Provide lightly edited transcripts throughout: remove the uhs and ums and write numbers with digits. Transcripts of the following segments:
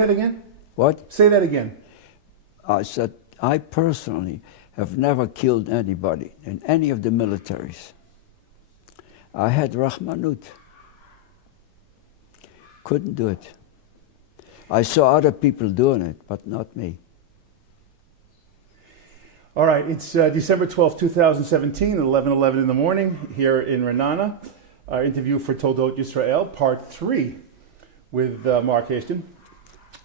Say that again? What? Say that again. I said, I personally have never killed anybody in any of the militaries. I had Rahmanut. Couldn't do it. I saw other people doing it, but not me. All right, it's December 12th, 2017, 11:11 in the morning here in Ra'anana. Our interview for Toldot Israel, part 3 with Mark Hasten.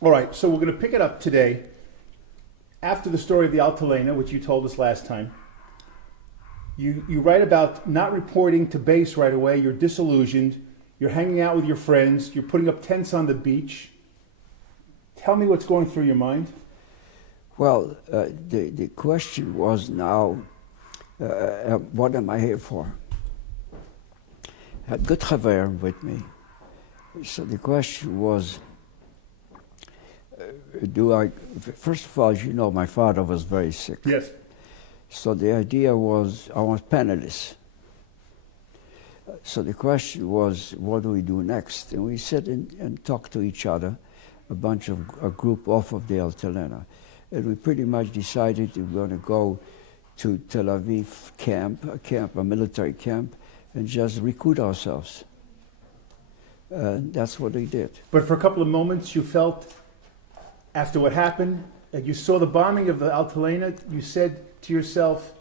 All right, so we're going to pick it up today after the story of the Altalena, which you told us last time. You write about not reporting to base right away, you're disillusioned, you're hanging out with your friends, you're putting up tents on the beach. Tell me what's going through your mind. Well, the question was now, what am I here for? I had good chaver with me. So the question was, first of all, as you know, my father was very sick. Yes. So the idea was, I was penniless. So the question was, what do we do next? And we sat and talked to each other, a group off of the Altalena. And we pretty much decided we were going to go to Tel Aviv a military camp, and just recruit ourselves. And that's what we did. But for a couple of moments you felt, after what happened, you saw the bombing of the Altalena, you said to yourself,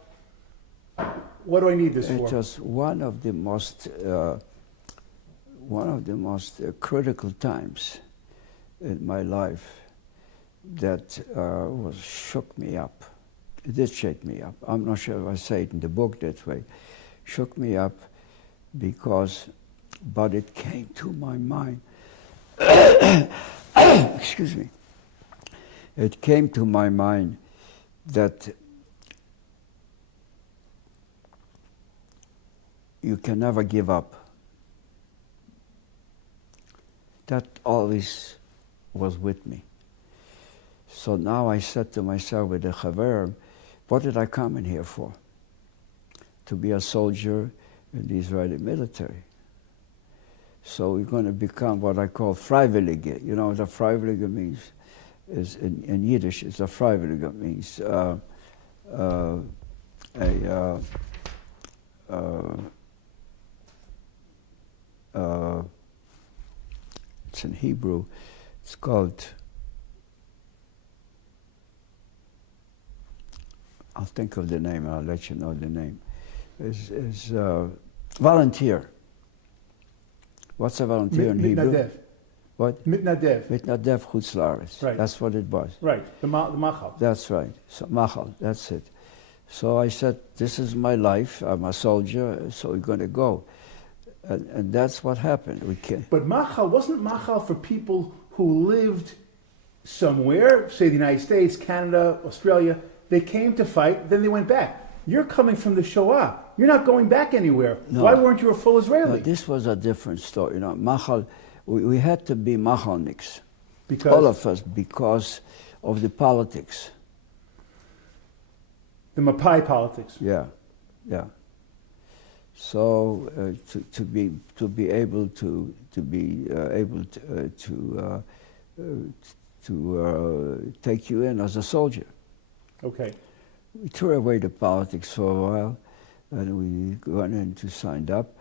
what do I need this for? It was one of the most critical times in my life that shook me up. It did shake me up. I'm not sure if I say it in the book that way. Shook me up but it came to my mind. Excuse me. It came to my mind that you can never give up. That always was with me. So now I said to myself with the chaver, what did I come in here for? To be a soldier in the Israeli military. So we're going to become what I call Freiwillige. You know what a Freiwillige means? Is in Yiddish, it's a Freiwillige means it's in Hebrew. It's called, I'll think of the name, I'll let you know the name. Is volunteer. What's a volunteer in Hebrew? Mitnadev. What? Mitnadev. Mitnadev Chutzlaris. Right. That's what it was. Right, the machal. That's right. So, machal, that's it. So I said, this is my life, I'm a soldier, so we're going to go. And that's what happened. But machal, wasn't machal for people who lived somewhere, say the United States, Canada, Australia, they came to fight, then they went back. You're coming from the Shoah. You're not going back anywhere. No. Why weren't you a full Israeli? No, this was a different story. You know, machal, we had to be machalniks. Because? All of us, because of the politics. The Mapai politics. Yeah, yeah. So to be able to take you in as a soldier. Okay. We threw away the politics for a while, and we went in to sign up.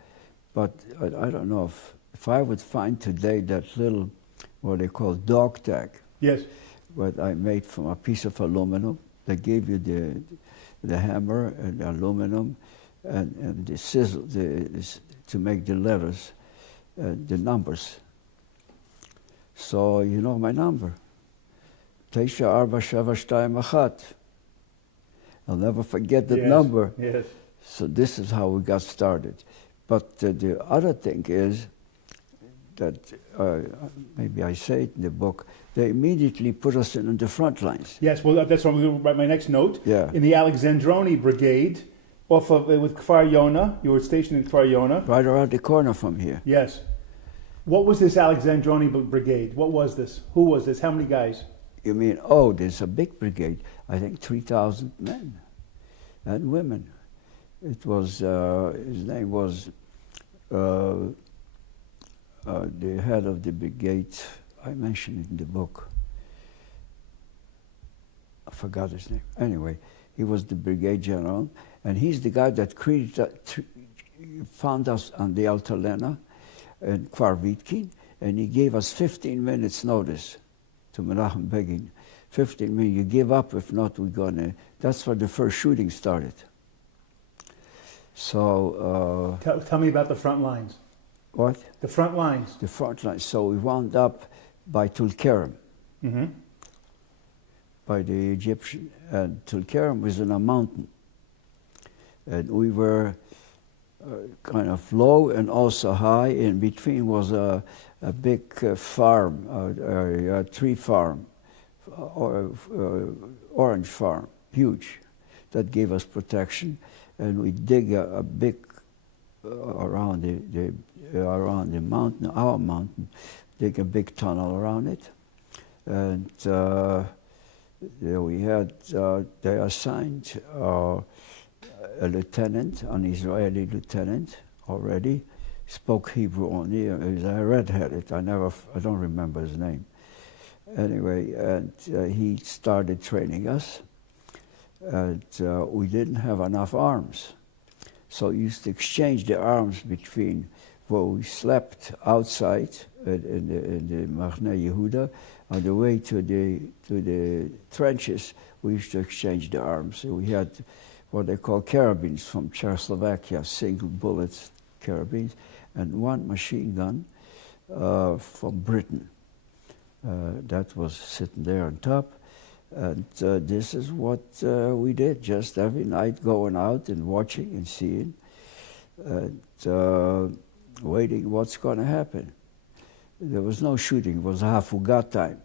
But I don't know if I would find today that little, what they call dog tag. Yes. What I made from a piece of aluminum. They gave you the hammer and the aluminum and the sizzle to make the letters, the numbers. So you know my number. 94721. I'll never forget that number. Yes. So this is how we got started. But the other thing is that, maybe I say it in the book, they immediately put us in the front lines. Yes, well, that's what I'm going to write my next note. Yeah. In the Alexandroni Brigade, off of, with Kfar Yona, you were stationed in Kfar Yona. Right around the corner from here. Yes. What was this Alexandroni Brigade? What was this? Who was this? How many guys? You mean, there's a big brigade. I think 3,000 men and women. It was, his name was the head of the brigade. I mentioned it in the book. forgot his name. Anyway, he was the brigade general, and he's the guy that found us on the Alta Lena in Kvarvitkin, and he gave us 15 minutes notice to Menachem Begin. 15 minutes, you give up, if not, we're gonna... That's where the first shooting started. So... Tell me about the front lines. What? The front lines. The front lines. So we wound up by Tulkarem, by the Egyptian. And Tulkarem was in a mountain. And we were kind of low and also high. In between was a big farm, a tree farm, orange farm, huge, that gave us protection. And we dig a big around the mountain, our mountain, dig a big tunnel around it, and we had they assigned a lieutenant, an Israeli lieutenant already, spoke Hebrew only. He was red-headed. I don't remember his name. Anyway, and he started training us, and we didn't have enough arms. So we used to exchange the arms between where we slept outside in the Machne Yehuda. On the way to the trenches, we used to exchange the arms. So we had what they call carabines from Czechoslovakia, single bullets carabines, and one machine gun from Britain. That was sitting there on top. And this is what we did, just every night going out and watching and seeing and waiting what's going to happen. There was no shooting, it was a hafugat time.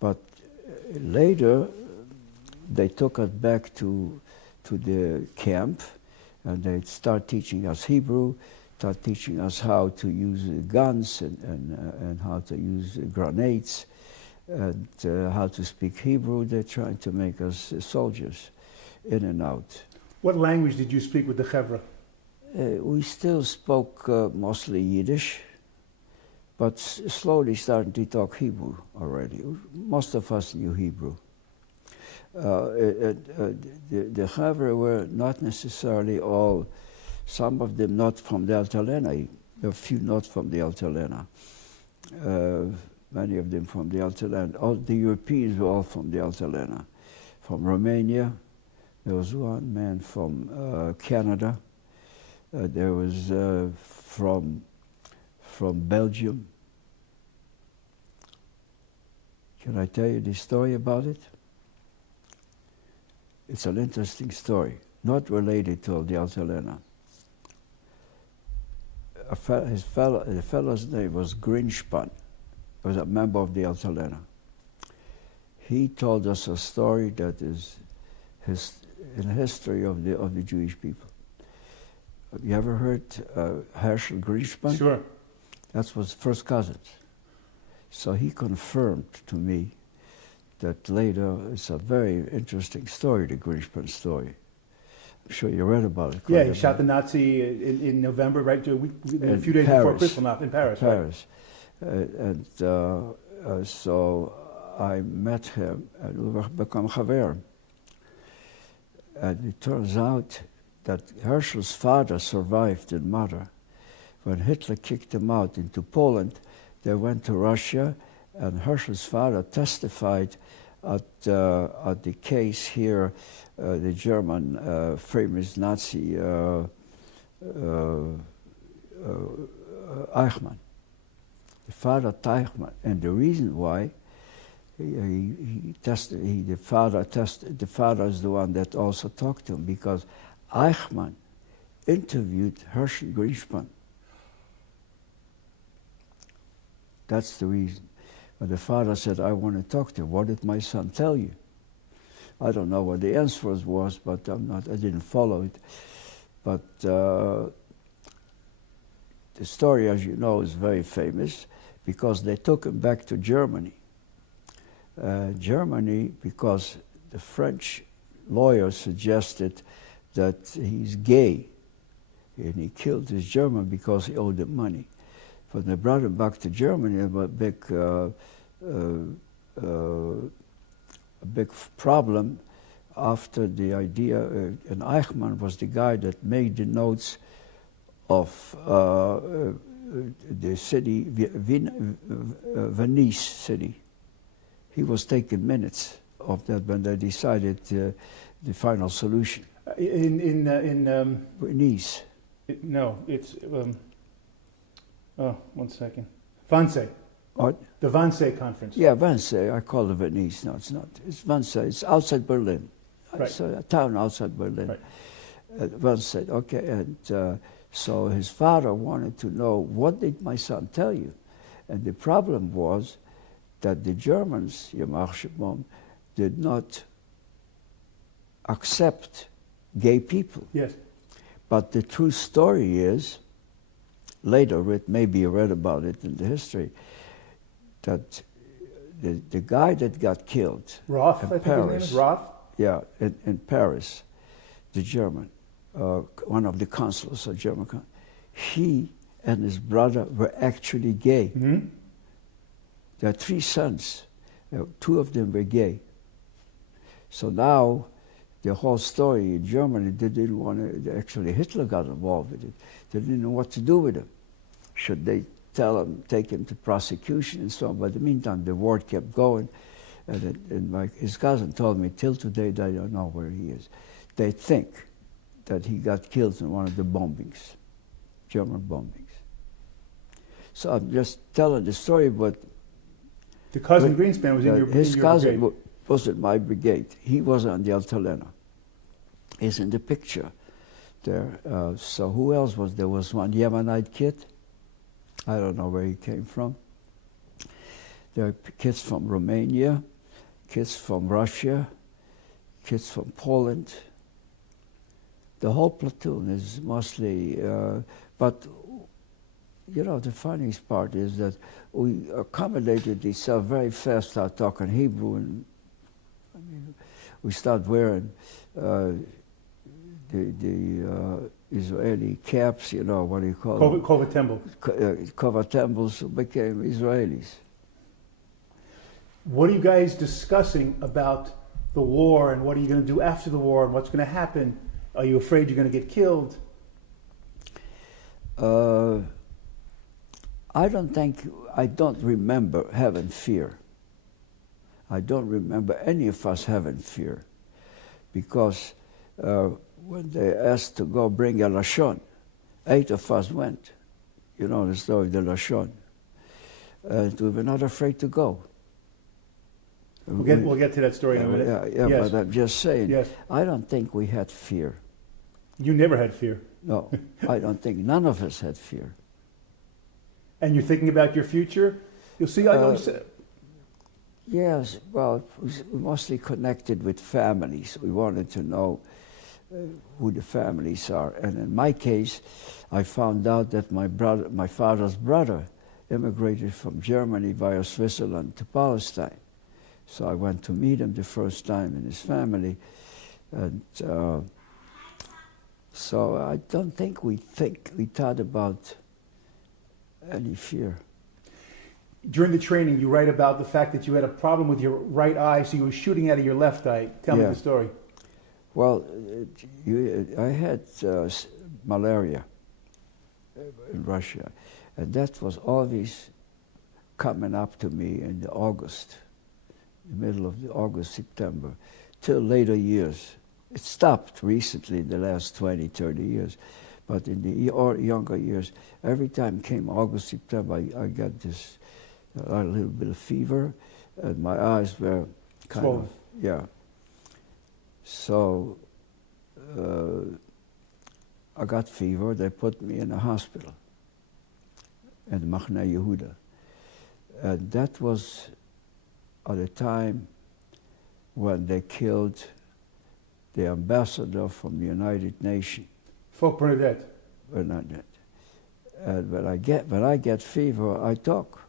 But later, they took us back to the camp, and they start teaching us Hebrew, start teaching us how to use guns and how to use grenades, and how to speak Hebrew. They're trying to make us soldiers, in and out. What language did you speak with the Chevra? We still spoke mostly Yiddish, but slowly starting to talk Hebrew already. Most of us knew Hebrew. The Chevra were not necessarily all, some of them not from the Alta Lena, a few not from the Alta Lena. Many of them from the Alta Lena. All the Europeans were all from the Alta Lena. From Romania, there was one man from Canada. There was from Belgium. Can I tell you the story about it? It's an interesting story, not related to the Alta Lena. The fellow's name was Grinspan. Was a member of the Alta Lena. He told us a story that is in history of the Jewish people. Have you ever heard Herschel Grinspan? Sure. That was first cousins. So he confirmed to me that later it's a very interesting story, the Grinspan story. I'm sure you read about it. Yeah, he shot the Nazi in November, right? A few days before Christmas, in Paris. Paris. Right? So I met him and we became chaver. And it turns out that Herschel's father survived and mother. When Hitler kicked them out into Poland, they went to Russia, and Herschel's father testified at the case here, the German famous Nazi Eichmann. The father Eichmann, and the reason why the father is the one that also talked to him, because Eichmann interviewed Herschel Grinspan. That's the reason. But the father said, I want to talk to him. What did my son tell you? I don't know what the answer was, but I didn't follow it. But the story, as you know, is very famous because they took him back to Germany. Germany, because the French lawyer suggested that he's gay, and he killed his German because he owed him money. When they brought him back to Germany, a big big problem after the idea, and Eichmann was the guy that made the notes of the city, Venice city. He was taking minutes of that when they decided the final solution. Nice. No, it's one second. Wannsee. What? The Wannsee conference. Yeah, Wannsee. I call it Venice. No, it's not. It's Wannsee. It's outside Berlin. Right. It's a town outside Berlin. Right. Wannsee. Okay, and so his father wanted to know, what did my son tell you? And the problem was that the Germans, did not accept gay people. Yes. But the true story is, later maybe you read about it in the history, that the guy that got killed Roth, in I think his name is Roth? Yeah, in Paris, the German, one of the consuls of German, he and his brother were actually gay. Mm-hmm. There are 3 sons. 2 of them were gay. So now, the whole story in Germany, they didn't want to, actually Hitler got involved with it. They didn't know what to do with him. Should they tell him, take him to prosecution and so on? But in the meantime, the war kept going. And his cousin told me, till today, they don't know where he is. They think that he got killed in one of the bombings, German bombings. So I'm just telling the story, but the cousin Greenspan was in your his in your cousin brigade. Was in my brigade. He was on the Altalena. He's in the picture there. So who else was there? Was one Yemenite kid. I don't know where he came from. There are kids from Romania, kids from Russia, kids from Poland. The whole platoon is mostly, but you know, the funniest part is that we accommodated each other very fast, start talking Hebrew, and we start wearing the Israeli caps, you know, what do you call them? Kovatembles became Israelis. What are you guys discussing about the war, and what are you going to do after the war, and what's going to happen? Are you afraid you're going to get killed? I don't remember having fear. I don't remember any of us having fear, because when they asked to go bring a Lashon, 8 of us went. You know the story of the Lashon. And we were not afraid to go. We'll get to that story in a minute. Yeah, yes. But I'm just saying, yes. I don't think we had fear. You never had fear? No, I don't think none of us had fear. And you're thinking about your future? You'll see, I know you said. Yes, well, we mostly connected with families. We wanted to know who the families are. And in my case, I found out that my father's brother immigrated from Germany via Switzerland to Palestine. So I went to meet him the first time in his family. And so I don't think we thought about any fear. During the training, you write about the fact that you had a problem with your right eye, so you were shooting out of your left eye. Tell me the story. Well, I had malaria in Russia, and that was always coming up to me in August, the middle of August, September, till later years. It stopped recently in the last 20, 30 years. But in the younger years, every time came August, September, I got this a little bit of fever, and my eyes were kind of, yeah. So I got fever. They put me in a hospital in Machne Yehuda. And that was at a time when they killed the ambassador from the United Nations. Folk Bernadette. Bernadette. And when I get fever, I talk.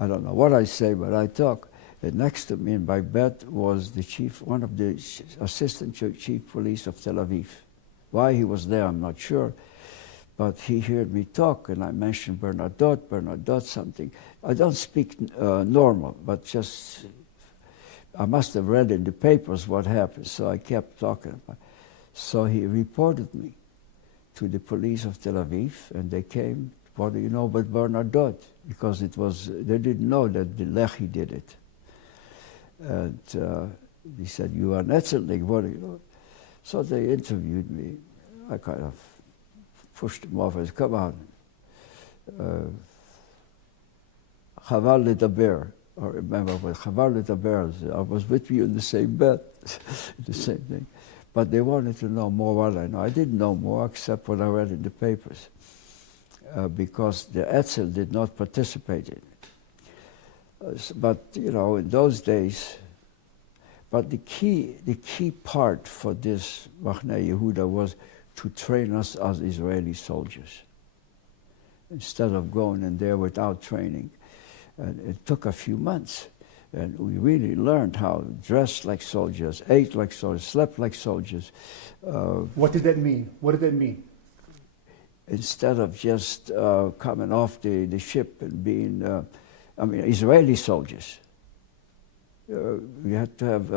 I don't know what I say, but I talk. And next to me in my bed was the chief, one of the assistant chief police of Tel Aviv. Why he was there, I'm not sure. But he heard me talk, and I mentioned Bernadotte, something. I don't speak normal, but just I must have read in the papers what happened, so I kept talking about it. So he reported me to the police of Tel Aviv, and they came, what do you know about Bernadotte? Because they didn't know that the Lehi did it. And he said, you are Netzelnik, what do you know? So they interviewed me. I kind of pushed him off. I said, come on. Chaval ledaber. I remember what Chaval ledaber. I was with you in the same bed, the same thing. But they wanted to know more what I know. I didn't know more except what I read in the papers, because the Etzel did not participate in it. But you know, in those days, but the key part for this Machne Yehuda was to train us as Israeli soldiers, instead of going in there without training. And it took a few months. And we really learned how to dress like soldiers, ate like soldiers, slept like soldiers. What did that mean? What did that mean? Instead of just coming off the ship and being, Israeli soldiers. We had to have,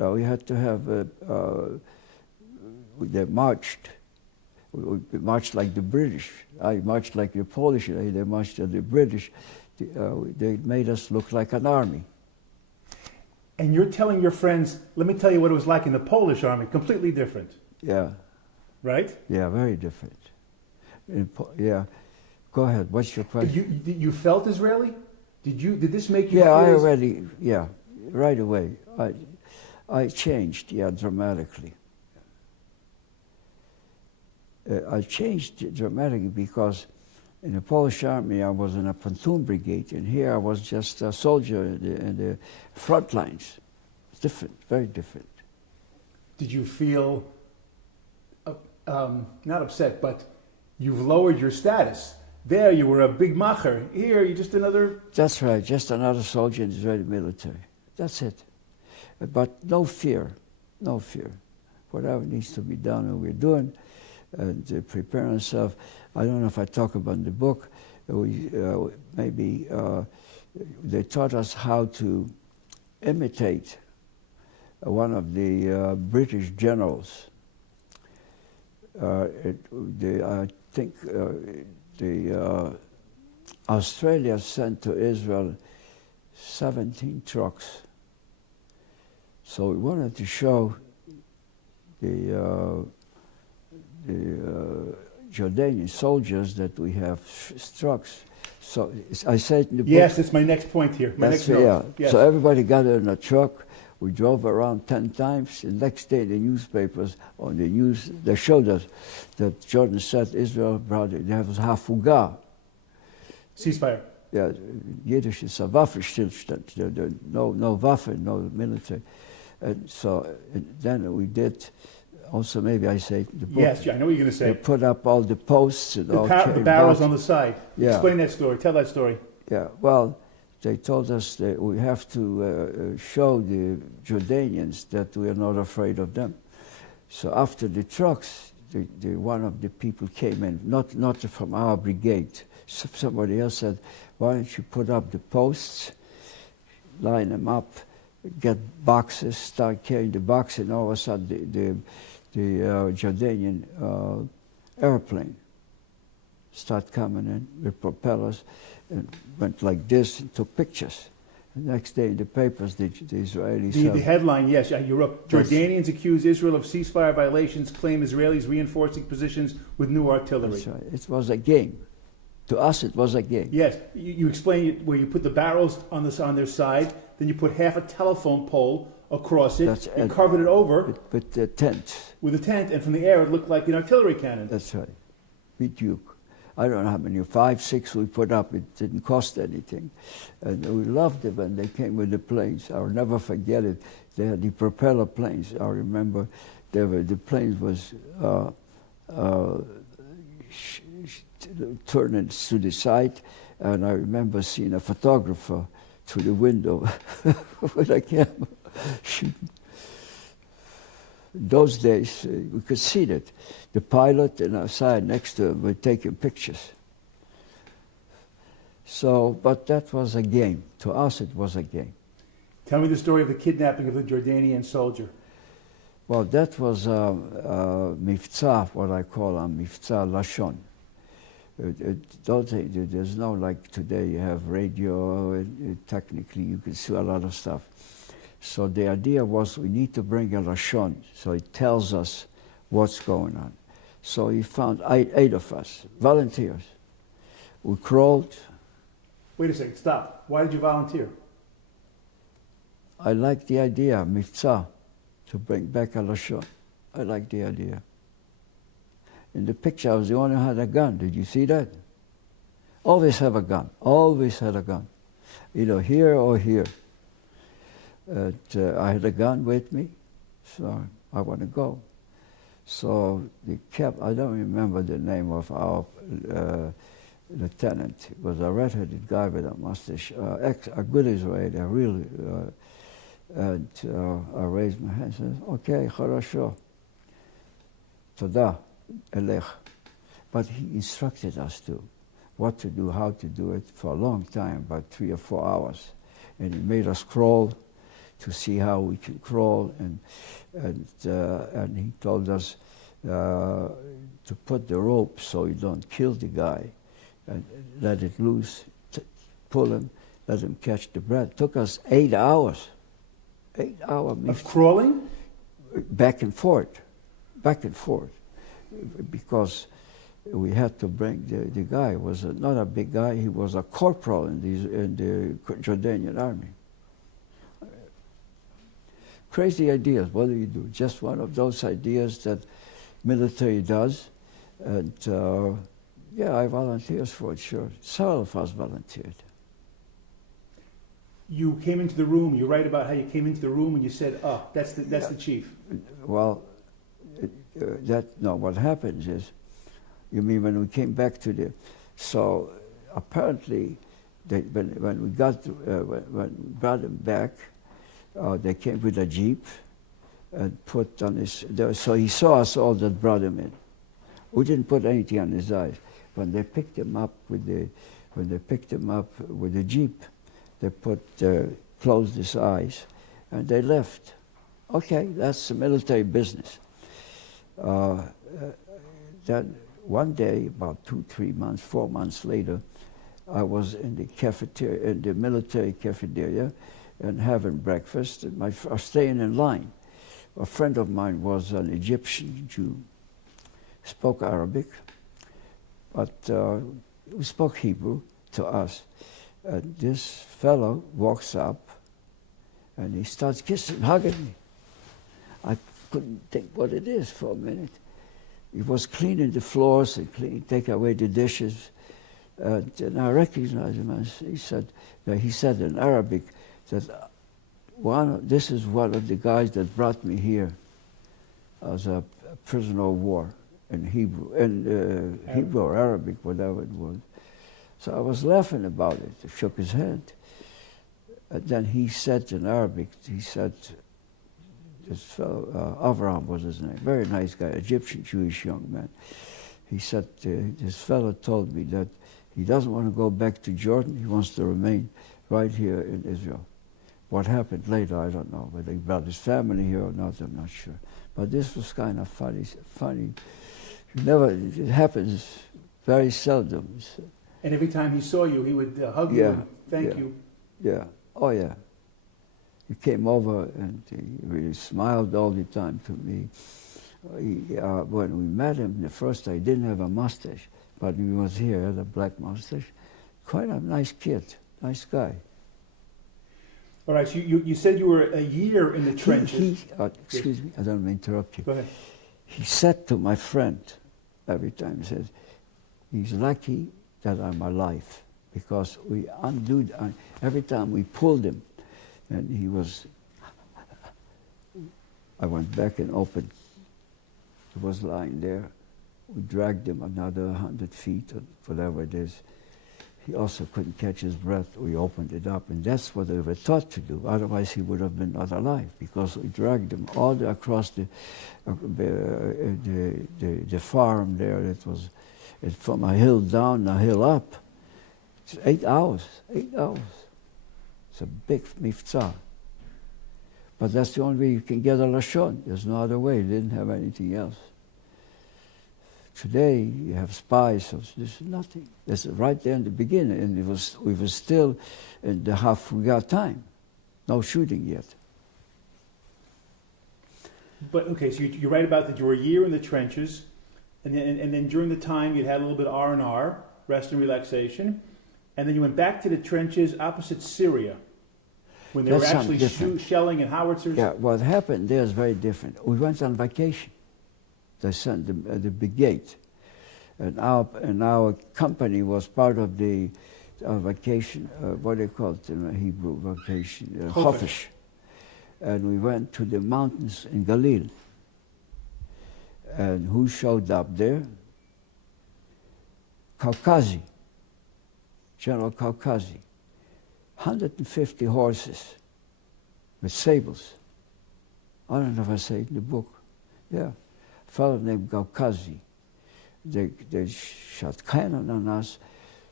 we had to have, they marched. We marched like the British. I marched like the Polish, they marched like the British. They made us look like an army. And you're telling your friends, let me tell you what it was like in the Polish army, completely different. Yeah. Right? Yeah, very different. Yeah. Go ahead, what's your question? You felt Israeli? Did this make you feel right away. I changed, dramatically. I changed dramatically because in the Polish army, I was in a platoon brigade, and here I was just a soldier in the front lines. It's different, very different. Did you feel, not upset, but you've lowered your status? There you were a big macher. Here you're just another... That's right, just another soldier in the Israeli military. That's it. But no fear, no fear. Whatever needs to be done, and we're doing, and preparing ourselves. I don't know if I talk about in the book. Maybe they taught us how to imitate one of the British generals. I think Australia sent to Israel 17 trucks. So we wanted to show the Jordanian soldiers that we have trucks. So I said in the book... Yes, that's my next point here. Next note. Yeah. Yes. So everybody got in a truck. We drove around 10 times. The next day, the newspapers, on the news, they showed us that Jordan said Israel brought it. There was hafuga. Ceasefire. Yeah, Yiddish is a Waffenstillstand. No Waffe, no military. And so then we did... Also, maybe I say the book. Yes, I know what you're going to say. They put up all the posts and the barrels on the side. Yeah. Explain that story. Tell that story. Yeah. Well, they told us that we have to show the Jordanians that we are not afraid of them. So after the trucks, one of the people came in, not from our brigade. Somebody else said, "Why don't you put up the posts, line them up, get boxes, start carrying the box," and all of a sudden the Jordanian airplane start coming in with propellers and went like this and took pictures. The next day in the papers, the Israelis... The headline, yes, you're up. Jordanians accuse Israel of ceasefire violations, claim Israelis reinforcing positions with new artillery. That's right. It was a game. To us, it was a game. Yes. You explain it where you put the barrels on their side, then you put half a telephone pole across it and covered it over with the tent. With a tent, and from the air it looked like an artillery cannon. That's right. Biduk. I don't know how many, 5, 6 we put up. It didn't cost anything. And we loved it when they came with the planes. I'll never forget it. They had the propeller planes. I remember the planes was turning to the side, and I remember seeing a photographer through the window with a camera shooting. In those days, we could see that. The pilot and outside next to him were taking pictures. So, but that was a game. To us, it was a game. Tell me the story of the kidnapping of the Jordanian soldier. Well, that was miftzah, what I call a miftzah lashon. There's no, like today you have radio, technically you can see a lot of stuff. So the idea was we need to bring a lashon, so it tells us what's going on. So he found eight of us, volunteers. We crawled. Wait a second, stop. Why did you volunteer? I like the idea, miftzah, to bring back a lashon. I like the idea. In the picture, I was the one who had a gun. Did you see that? Always have a gun. Always had a gun. Either here or here. I had a gun with me, so I want to go. So they kept, I don't remember the name of our lieutenant. It was a red-headed guy with a mustache, a good Israeli, really. And I raised my hand and said, okay, charasho. Toda, elech. But he instructed us to what to do, how to do it for a long time, about 3 or 4 hours. And he made us crawl to see how we can crawl, and he told us to put the rope so you don't kill the guy, and let it loose, pull him, let him catch the breath. It took us 8 hours. 8 hours. Of crawling? Back and forth, because we had to bring the guy. He was not a big guy. He was a corporal in the Jordanian army. Crazy ideas. What do you do? Just one of those ideas that military does. And yeah, I volunteered for it, sure. Several of us volunteered. You came into the room. You write about how you came into the room and you said, "Oh, that's the chief." Well, what happens is, you mean when we came back to the, so apparently, when we brought him back, they came with a jeep and put on his, so he saw us all that brought him in. We didn't put anything on his eyes. When they picked him up with the jeep, they closed his eyes, and they left. Okay, that's the military business. Then one day, about 2, 3 months, 4 months later, I was in the cafeteria, in the military cafeteria, and having breakfast, and staying in line. A friend of mine was an Egyptian Jew, spoke Arabic, but he spoke Hebrew to us. And this fellow walks up, and he starts kissing, hugging me. I couldn't think what it is for a minute. He was cleaning the floors and take away the dishes. And I recognized him. And he said in Arabic that this is one of the guys that brought me here as a prisoner of war in Hebrew, Hebrew or Arabic, whatever it was. So I was laughing about it. He shook his head. And then he said in Arabic, this fellow, Avraham was his name, very nice guy, Egyptian Jewish young man. He said, this fellow told me that he doesn't want to go back to Jordan, he wants to remain right here in Israel. What happened later, I don't know, whether he brought his family here or not, I'm not sure. But this was kind of funny. It happens very seldom. And every time he saw you, he would hug you and thank you. Yeah, oh yeah. He came over and he really smiled all the time to me. When we met him the first day, he didn't have a mustache, but he was here, had a black mustache. Quite a nice kid, nice guy. All right, so you said you were a year in the trenches. Excuse me, I don't mean to interrupt you. Go ahead. He said to my friend every time, he says, he's lucky that I'm alive, because we undid, every time we pulled him, and he was, I went back and opened, he was lying there. We dragged him another 100 feet, or whatever it is. He also couldn't catch his breath. We opened it up, and that's what they were taught to do. Otherwise, he would have been not alive, because we dragged him all the, across the farm there. It was from a hill down, a hill up. It's 8 hours, 8 hours. It's a big miftzah. But that's the only way you can get a lashon. There's no other way. They didn't have anything else. Today, you have spies, so this is nothing. This is right there in the beginning, and we were still in the half we got time. No shooting yet. But, okay, so you write about that you were a year in the trenches, and then during the time you'd had a little bit of R&R, rest and relaxation, and then you went back to the trenches opposite Syria, when they were actually shelling and howitzers. Yeah, what happened there is very different. We went on vacation. They sent the brigade, and our company was part of the vacation. What do they call it in Hebrew? Vacation, Chofish. And we went to the mountains in Galil. And who showed up there? Kaukazi, General Kaukazi, 150 horses with sabers. I don't know if I say it in the book. Yeah. A fellow named Kaukazi. They shot cannon on us,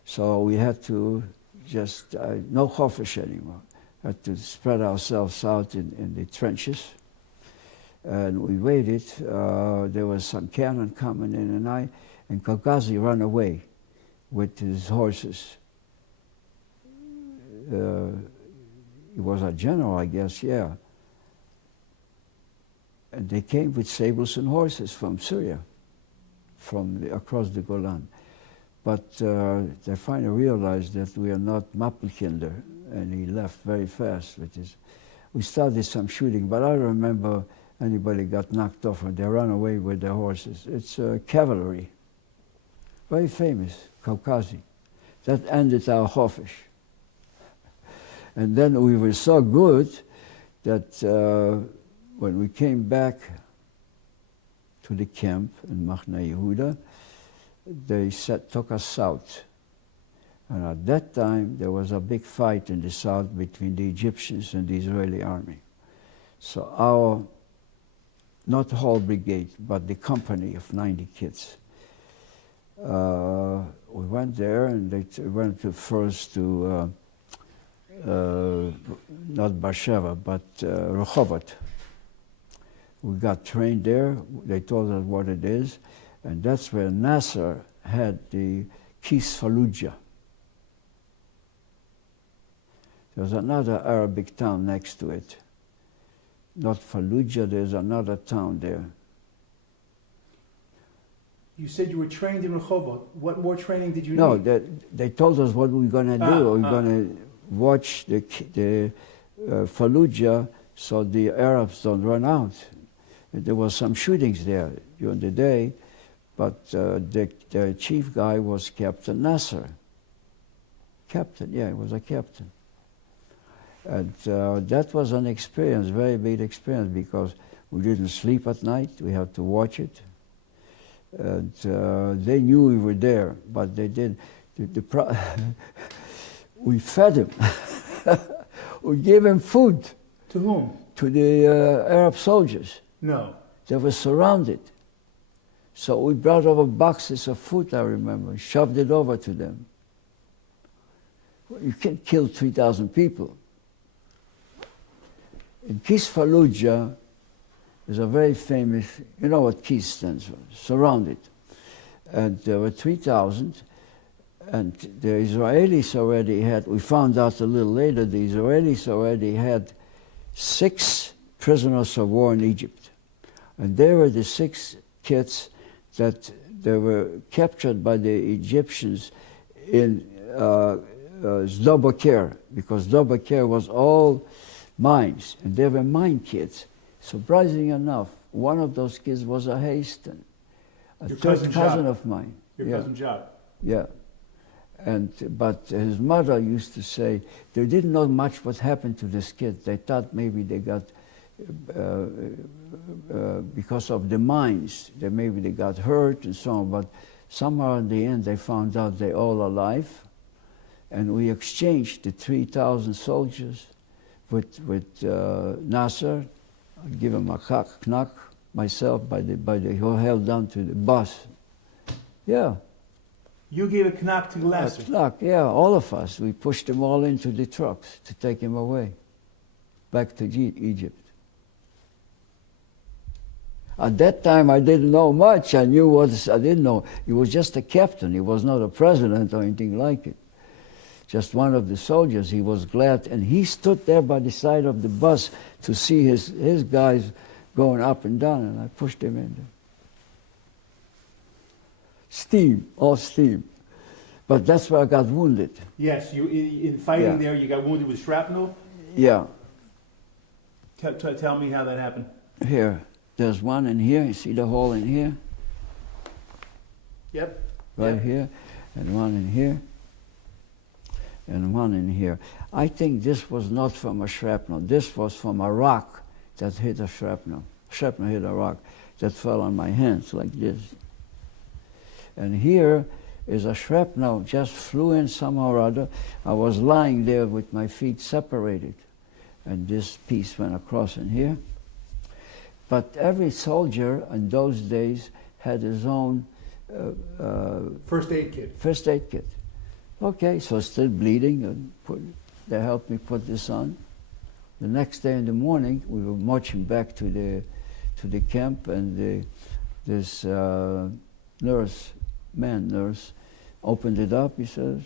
so we had to just, no chofish anymore. Had to spread ourselves out in the trenches. And we waited. There was some cannon coming in, and Kaukazi ran away with his horses. He was a general, I guess, yeah. And they came with sabers and horses from Syria, across the Golan. But they finally realized that we are not Mappelkinder, and he left very fast with his. We started some shooting, but I don't remember anybody got knocked off, and they ran away with their horses. It's cavalry. Very famous, Kaukazi. That ended our chofish. And then we were so good that when we came back to the camp in Machne Yehuda, they took us south. And at that time, there was a big fight in the south between the Egyptians and the Israeli army. So not the whole brigade, but the company of 90 kids. We went there, and they went first to, not Beersheba, but Rehovot. We got trained there. They told us what it is, and that's where Nasser had the Kis Fallujah. There's another Arabic town next to it. Not Fallujah, there's another town there. You said you were trained in Rehovot. What more training did you need? No, they told us what we were going to do. We were going to watch the Fallujah so the Arabs don't run out. There was some shootings there during the day, but the chief guy was Captain Nasser. Captain, yeah, he was a captain. And that was an experience, very big experience, because we didn't sleep at night. We had to watch it. And they knew we were there, but they did. We fed him. We gave him food. To whom? To the Arab soldiers. No. They were surrounded. So we brought over boxes of food, I remember, shoved it over to them. Well, you can't kill 3,000 people. In Kis Fallujah, there's a very famous, you know what Kis stands for, surrounded. And there were 3,000, and the Israelis already had, we found out a little later, the Israelis already had 6 prisoners of war in Egypt. And they were the 6 kids that they were captured by the Egyptians in Zdobakir, because Zdobakir was all mines, and they were mine kids. Surprisingly enough, one of those kids was a Hasten, a third cousin of mine. Your cousin Jad. Yeah. But his mother used to say they didn't know much what happened to this kid. They thought maybe they got, because of the mines, maybe they got hurt and so on, but somehow in the end they found out they're all alive, and we exchanged the 3,000 soldiers with Nasser. I'd give him a knock myself by the who held down to the bus. Yeah. You gave a knock to Nasser? A knock, yeah, all of us. We pushed them all into the trucks to take him away, back to Egypt. At that time, I didn't know much. I didn't know. He was just a captain. He was not a president or anything like it. Just one of the soldiers. He was glad, and he stood there by the side of the bus to see his guys going up and down, and I pushed him in there. Steam, all steam. But that's where I got wounded. Yes, you in fighting there, you got wounded with shrapnel? Yeah. Tell me how that happened. Here. There's one in here. You see the hole in here? Yep. Right here. And one in here. And one in here. I think this was not from a shrapnel. This was from a rock that hit a shrapnel. Shrapnel hit a rock that fell on my hands like this. And here is a shrapnel just flew in somehow or other. I was lying there with my feet separated. And this piece went across in here. But every soldier in those days had his own first aid kit. First aid kit. Okay, so still bleeding, and they helped me put this on. The next day in the morning, we were marching back to the camp, and this nurse, opened it up. He says,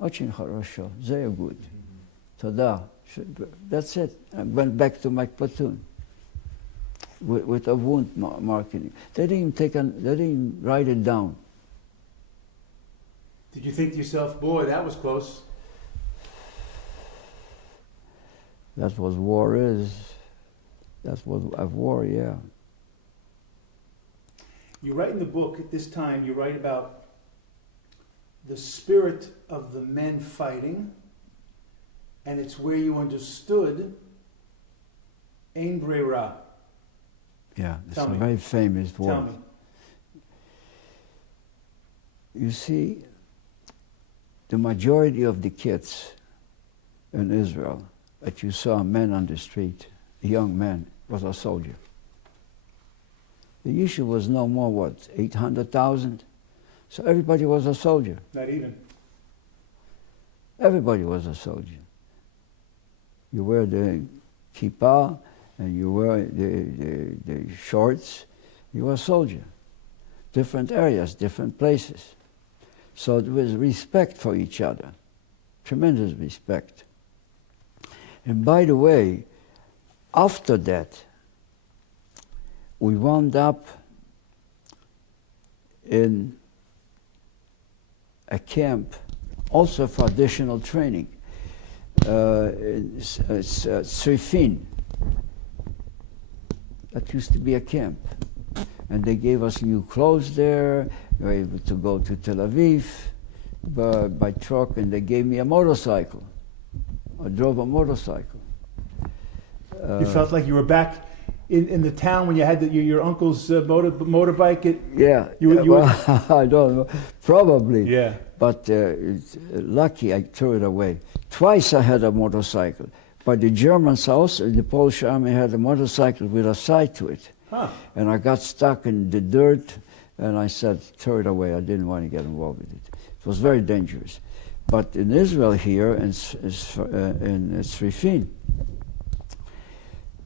"Очень хорошо, very good. Toda." That's it. I went back to my platoon with a wound marking. They didn't write it down. Did you think to yourself, boy, that was close? That's what war is. That's what a war, yeah. You write in the book at this time, you write about the spirit of the men fighting, and it's where you understood Ein Brera. Yeah, it's a very famous word. Tell me. You see, the majority of the kids in Israel that you saw men on the street, a young man, was a soldier. The issue was no more, 800,000? So everybody was a soldier. Not even. Everybody was a soldier. You wear the kippah, and you wear the shorts, you were a soldier. Different areas, different places. So there was respect for each other, tremendous respect. And by the way, after that, we wound up in a camp, also for additional training. It's Srifin. That used to be a camp. And they gave us new clothes there. We were able to go to Tel Aviv by truck, and they gave me a motorcycle. I drove a motorcycle. You felt like you were back in the town when you had your uncle's motorbike? I don't know. Probably. Yeah. But lucky I threw it away. Twice I had a motorcycle. But the Germans also, the Polish army had a motorcycle with a side to it. Huh. And I got stuck in the dirt, and I said, throw it away. I didn't want to get involved with it. It was very dangerous. But in Israel here, in Srifin,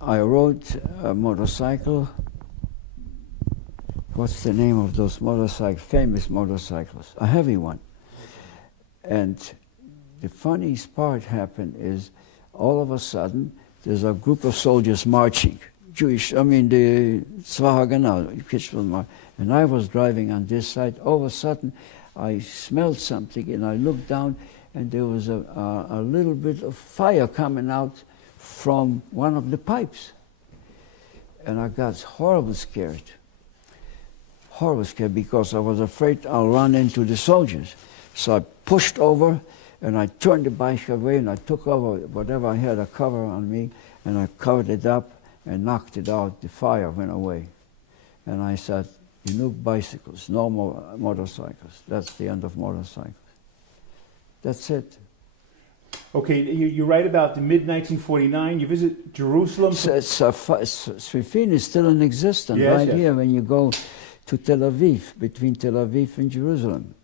I rode a motorcycle. What's the name of those motorcycles? Famous motorcycles. A heavy one. And the funniest part happened is, all of a sudden, there's a group of soldiers marching. The Tzva Haganah, and I was driving on this side. All of a sudden, I smelled something, and I looked down, and there was a little bit of fire coming out from one of the pipes. And I got horribly scared because I was afraid I'll run into the soldiers. So I pushed over, and I turned the bike away, and I took over whatever I had, a cover on me, and I covered it up and knocked it out. The fire went away. And I said, bicycles, no more motorcycles. That's the end of motorcycles. That's it. Okay, you write about the mid-1949, you visit Jerusalem. Srifin is still in existence, here when you go to Tel Aviv, between Tel Aviv and Jerusalem.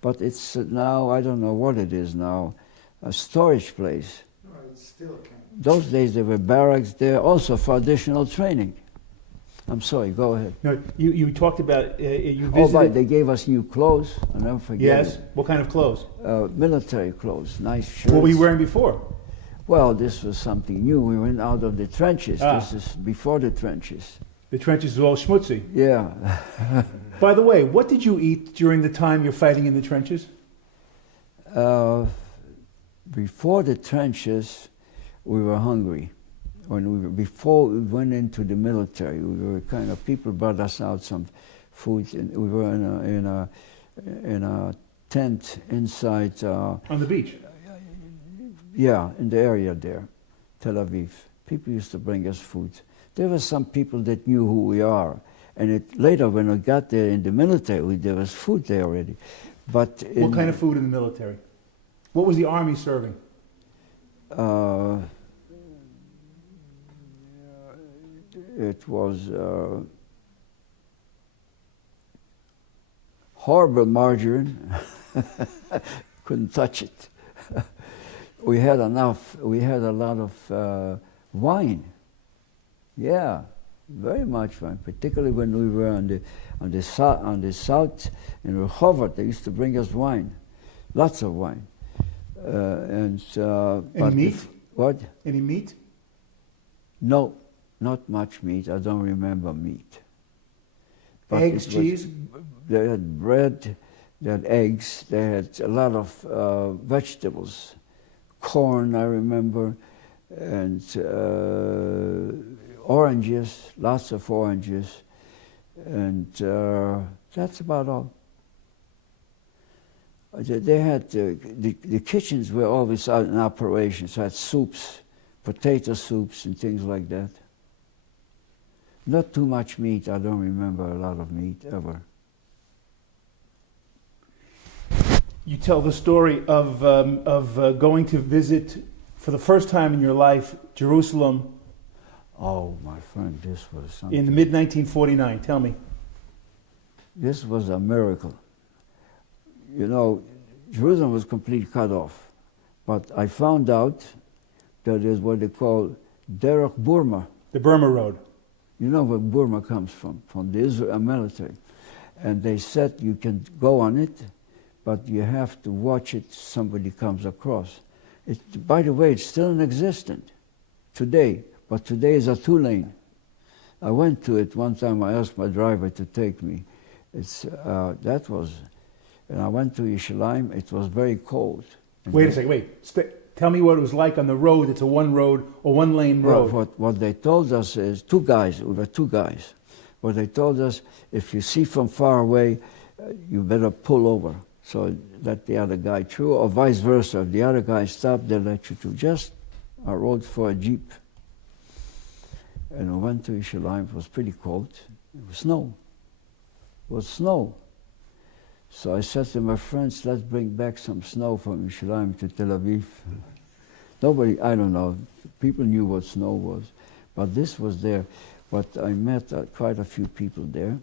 But it's now, I don't know what it is now, a storage place. No, it's still a camp. Those days there were barracks there also for additional training. I'm sorry, go ahead. No, you talked about you Oh, visited. right, they gave us new clothes. I'll never forget Yes. it. What kind of clothes? Military clothes, nice shirts. What were you wearing before? Well, this was something new. We went out of the trenches. Ah. This is before the trenches. The trenches were all schmutzy. Yeah. By the way, what did you eat during the time you're fighting in the trenches? Before the trenches, we were hungry. Before we went into the military, we were kind of, people brought us out some food, and we were in a tent inside. On the beach. Yeah, in the area there, Tel Aviv. People used to bring us food. There were some people that knew who we are, and later when we got there in the military, there was food there already. But What kind of food in the military? What was the army serving? It was horrible margarine. Couldn't touch it. We had enough. We had a lot of wine. Yeah, very much wine. Particularly when we were on the south in Rehovot, they used to bring us wine, lots of wine. Any meat? What? Any meat? No, not much meat. I don't remember meat. But Eggs, cheese? They had bread, they had eggs, they had a lot of vegetables. Corn, I remember, and oranges, lots of oranges, and that's about all. They had, the kitchens were always out in operation, so had soups, potato soups and things like that. Not too much meat, I don't remember a lot of meat ever. You tell the story of going to visit for the first time in your life Jerusalem. Oh, my friend, this was something. In the mid-1949. Tell me. This was a miracle. You know, Jerusalem was completely cut off. But I found out that is what they call Derek Burma. The Burma Road. You know where Burma comes from the Israel military. And they said you can go on it, but you have to watch it, somebody comes across. By the way, it's still in existence today, but today is a 2-lane. I went to it one time, I asked my driver to take me. And I went to Yerushalayim, it was very cold. Wait a second, tell me what it was like on the road. It's a one-lane road. Well, what they told us is, we were two guys. What they told us, if you see from far away, you better pull over. So let the other guy through, or vice versa. If the other guy stopped, they let you through. Just a road for a jeep. And we went to Yerushalayim. It was pretty cold. It was snow. It was snow. So I said to my friends, let's bring back some snow from Yerushalayim to Tel Aviv. Nobody, I don't know, people knew what snow was. But this was there. But I met quite a few people there.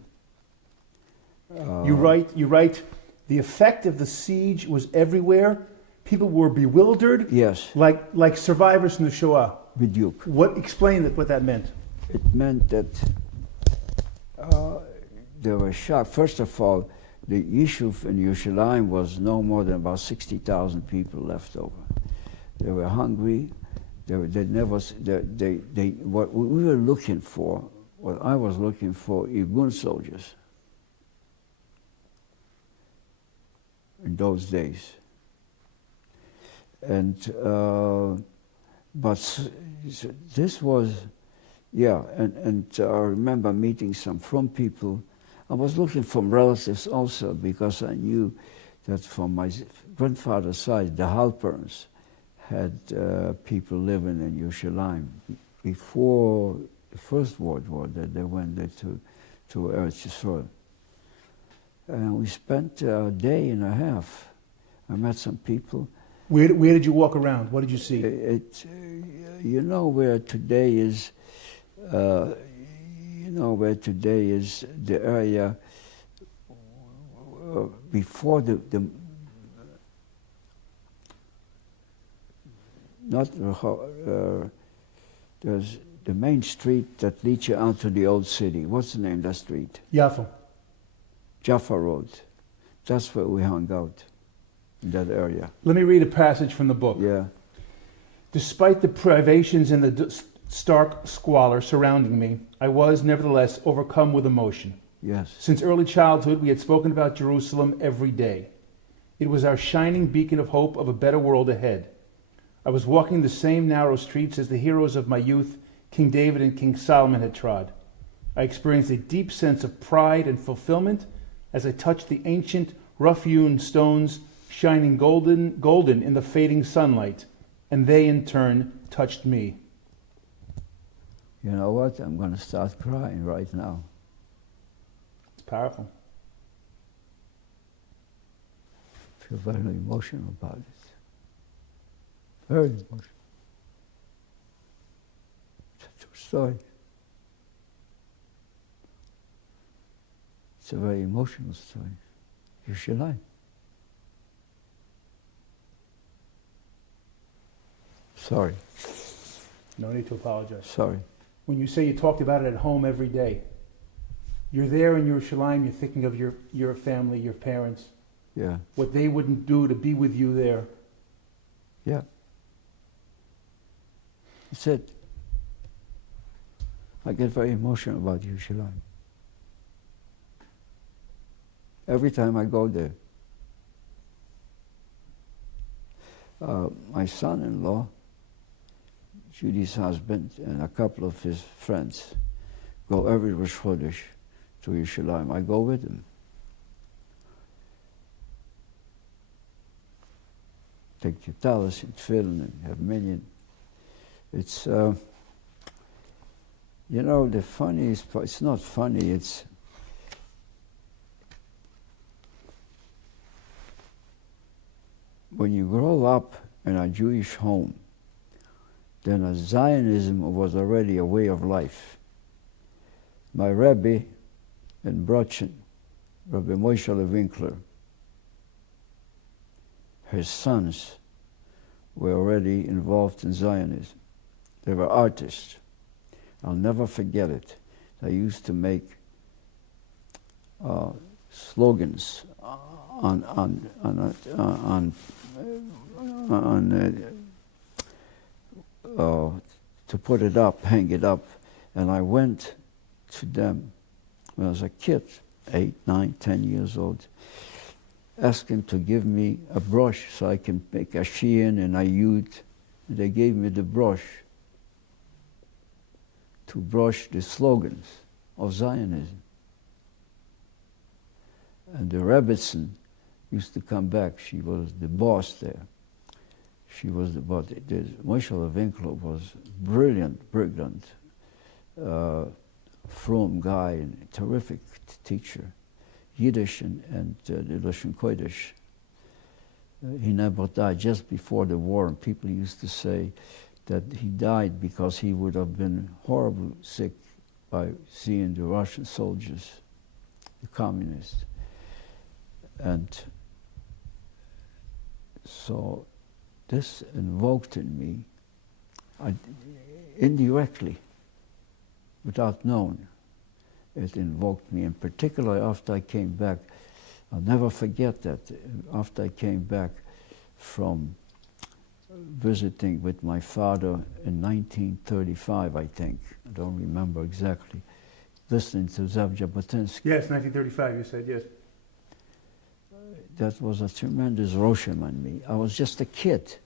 You write, the effect of the siege was everywhere. People were bewildered. Yes. Like survivors from the Shoah. Bidyuk. Explain what that meant. It meant that they were shocked. First of all, the Yishuv in Yerushalayim was no more than about 60,000 people left over. They were hungry. What we were looking for, what I was looking for, Irgun soldiers in those days. And but this was, yeah. And I remember meeting some from people. I was looking for relatives also because I knew that from my grandfather's side, the Halperns had people living in Yerushalayim before the First World War. That they went there to Eretz Yisrael, and we spent a day and a half. I met some people. Where did you walk around? What did you see? You know where today is. Where today is the area before there's the main street that leads you out to the old city. What's the name of that street? Yafo. Jaffa Road. That's where we hung out, in that area. Let me read a passage from the book. Yeah. Despite the privations and the stark squalor surrounding me, I was nevertheless overcome with emotion. Yes. Since early childhood, we had spoken about Jerusalem every day. It was our shining beacon of hope of a better world ahead. I was walking the same narrow streets as the heroes of my youth, King David and King Solomon, had trod. I experienced a deep sense of pride and fulfillment as I touched the ancient, rough-hewn stones shining golden in the fading sunlight, and they in turn touched me. You know what? I'm going to start crying right now. It's powerful. I feel very emotional about it. Very emotional. It's a true story. It's a very emotional story. Yerushalayim. Sorry. No need to apologize. Sorry. When you say you talked about it at home every day, you're there in Yerushalayim, you're thinking of your family, your parents, Yeah. what they wouldn't do to be with you there. Yeah. That's it. I get very emotional about Yerushalayim. Every time I go there. My son-in-law, Judy's husband, and a couple of his friends go every Rosh Chodesh to Yerushalayim. I go with them. Take your talis and tefillin and have minyan. It's, you know, the funniest part, it's not funny, it's, when you grow up in a Jewish home, then a Zionism was already a way of life. My Rebbe in Brochin, Rabbi Moshe Winkler, his sons were already involved in Zionism. They were artists. I'll never forget it. They used to make slogans to put it up, hang it up, and I went to them when I was a kid, 8, 9, 10 years old, asking to give me a brush so I can make a shein and a yud. And they gave me the brush to brush the slogans of Zionism. And the Rebbitzin used to come back. She was the boss there. She was the boss. Moshe Winkler was brilliant, frum guy and a terrific teacher. Yiddish and the Lashon Kodesh. He never died just before the war, and people used to say that he died because he would have been horribly sick by seeing the Russian soldiers, the communists. And so this invoked in me, indirectly, without knowing, it invoked me, in particular after I came back. I'll never forget that. After I came back from visiting with my father in 1935, I think. I don't remember exactly. Listening to Zev Jabotinsky. Yes, 1935, you said, yes. That was a tremendous roshem on me. I was just a kid.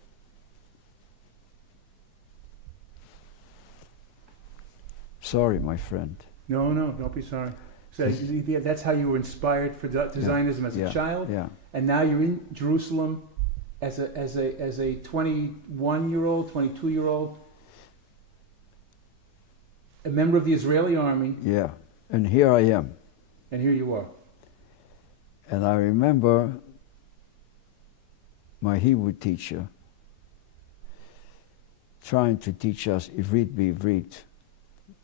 Sorry, my friend. No, don't be sorry. So that's how you were inspired for Zionism as a child, and now you're in Jerusalem as a 21-year-old, 22-year-old, a member of the Israeli army. Yeah, and here I am. And here you are. And I remember my Hebrew teacher trying to teach us Ivrit b'Ivrit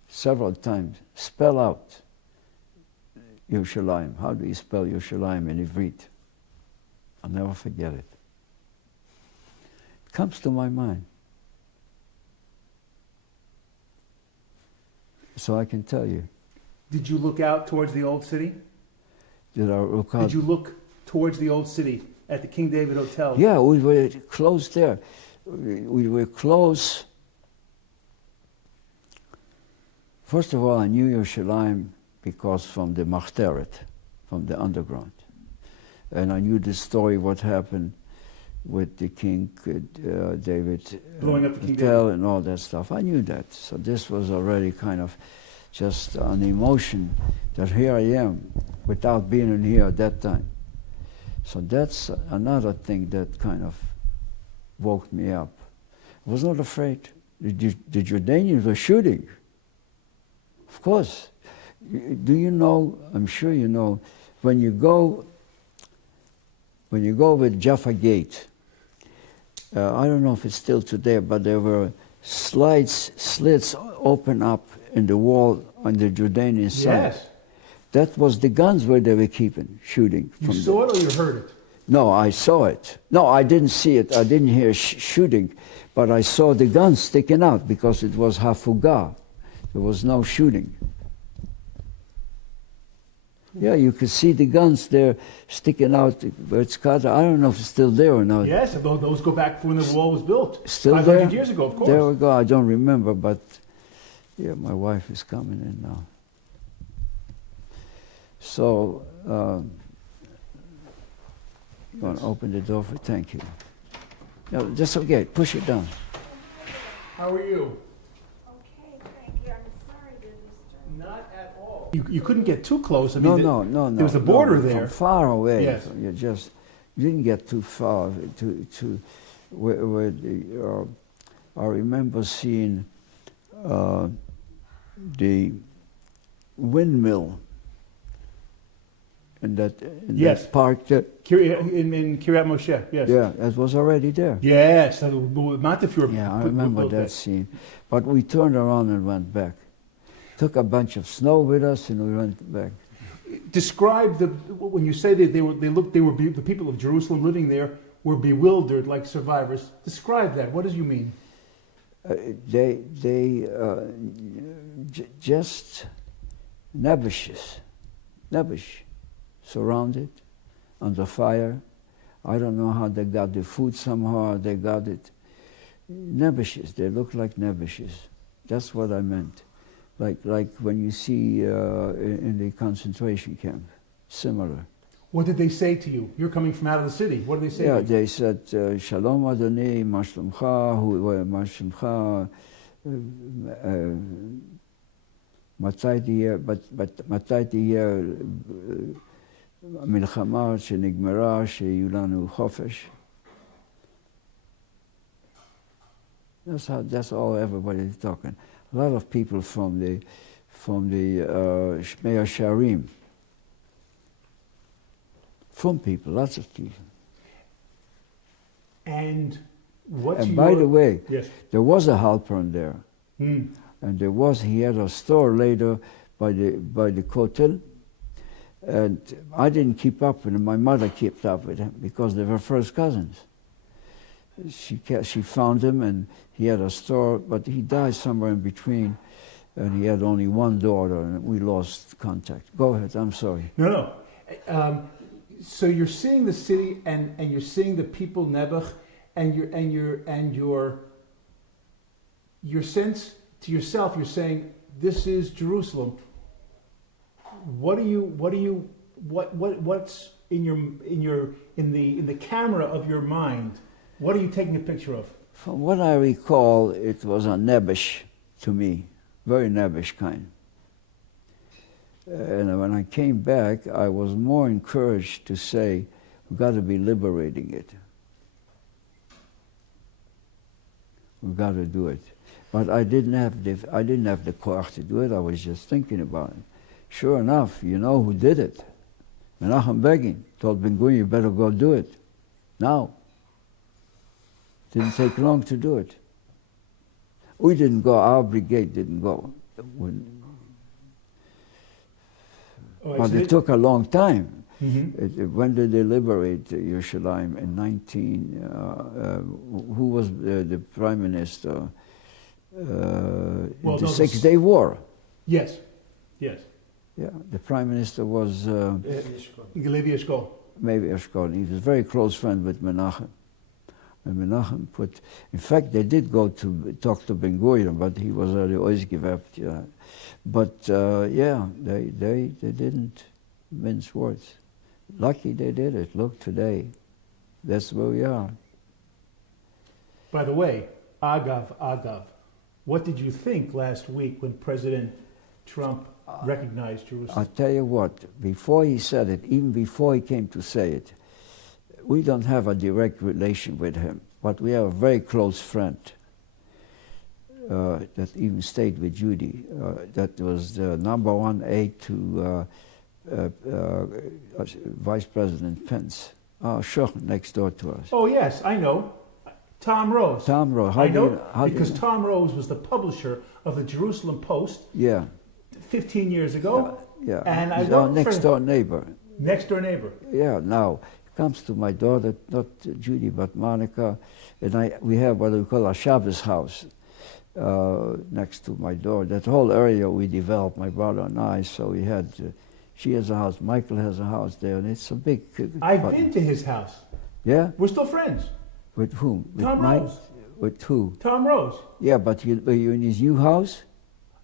several times. Spell out Yerushalayim. How do you spell Yerushalayim in Ivrit? I'll never forget it. It comes to my mind. So I can tell you. Did you look out towards the old city? Did I look out? Did you look towards the old city at the King David Hotel? Yeah, we were close there. We were close. First of all, I knew Yerushalayim because from the Machteret, from the underground. And I knew the story, what happened with the King David Blowing up the King Hotel David. and all that stuff. I knew that. So this was already kind of just an emotion that here I am without being in here at that time. So that's another thing that kind of woke me up. I was not afraid. The Jordanians were shooting. Of course. Do you know, I'm sure you know, when you go with Jaffa Gate, I don't know if it's still today, but there were slits open up in the wall on the Jordanian side. Yes. That was the guns where they were keeping, shooting. You saw it or you heard it? No, I saw it. No, I didn't see it. I didn't hear shooting, but I saw the guns sticking out because it was hafugah. There was no shooting. Yeah, you could see the guns there sticking out where it's cut. I don't know if it's still there or not. Yes, those go back from when the wall was built. Still 500 there? years ago, of course. There we go. I don't remember, but yeah, my wife is coming in now. So, you want to open the door for? Thank you. No, that's okay. Push it down. How are you? Okay, thank you. I'm sorry to disturb. Not at all. You couldn't get too close. I mean, No. There was a border no, there. From far away. Yes. You didn't get too far. Where I remember seeing the windmill in that park. In Kiryat Moshe, yes. Yeah, that was already there. Yes, not if you were... Yeah, I remember that scene. But we turned around and went back. Took a bunch of snow with us and we went back. Describe when you say that the people of Jerusalem living there were bewildered like survivors. Describe that. What do you mean? Just nebbish, surrounded, under fire. I don't know how they got the food. Somehow they got it. Nebbishes. They look like nebbishes. That's what I meant. Like when you see in the concentration camp, similar. What did they say to you? You're coming from out of the city. What did they say to you? They said, Shalom Adoni, Mashlomcha, מתי תהיה מלחמה שנגמרה, שיהיו לנו חופש. That's all everybody's talking. A lot of people from the Shmei Sharim. From people, lots of people. And by the way, yes. There was a Halpern there. And he had a store later by the Kotel. And I didn't keep up with him. My mother kept up with him because they were first cousins. She found him and he had a store, but he died somewhere in between. And he had only one daughter and we lost contact. Go ahead, I'm sorry. No. So you're seeing the city and you're seeing the people Nebuch and your sense to yourself, you're saying, this is Jerusalem. What's in the camera of your mind? What are you taking a picture of? From what I recall, it was a nebbish to me, very nebbish kind. And when I came back, I was more encouraged to say, we've got to be liberating it. We've got to do it. But I didn't have the courage to do it. I was just thinking about it. Sure enough, you know who did it? Menachem Begin told Ben-Gurion, you better go do it. Now. Didn't take long to do it. We didn't go, our brigade didn't go. But it took a long time. When did they liberate Yerushalayim? In who was the prime minister? The 6 Day War. Yes, yes. Yeah, the prime minister was Levi Eshkol. maybe Eshkol. He was a very close friend with Menachem. And Menachem put, in fact, they did go to talk to Ben Gurion, but he was already ausgewerbt. Yeah. But yeah, they didn't mince words. Lucky they did it. Look, today, that's where we are. By the way, Agav, what did you think last week when President Trump recognized Jerusalem? I'll tell you what, before he said it, even before he came to say it, we don't have a direct relation with him, but we have a very close friend that even stayed with Judy. That was the number one aide to Vice President Pence. Sure, next door to us. Oh, yes, I know. Tom Rose. Tom Rose. I know because Tom Rose was the publisher of the Jerusalem Post Yeah. 15 years ago. Yeah. And I He's our worked next for door neighbor. next door neighbor. Yeah, now, it comes to my daughter, not Judy, but Monica, and we have what we call a Shabbos house next to my door. That whole area we developed, my brother and I, so we had, she has a house, Michael has a house there, and it's a big... I've been to his house. Yeah? We're still friends. With whom? With Tom Mike? Rose. With who? Tom Rose. Yeah, but were you in his new house?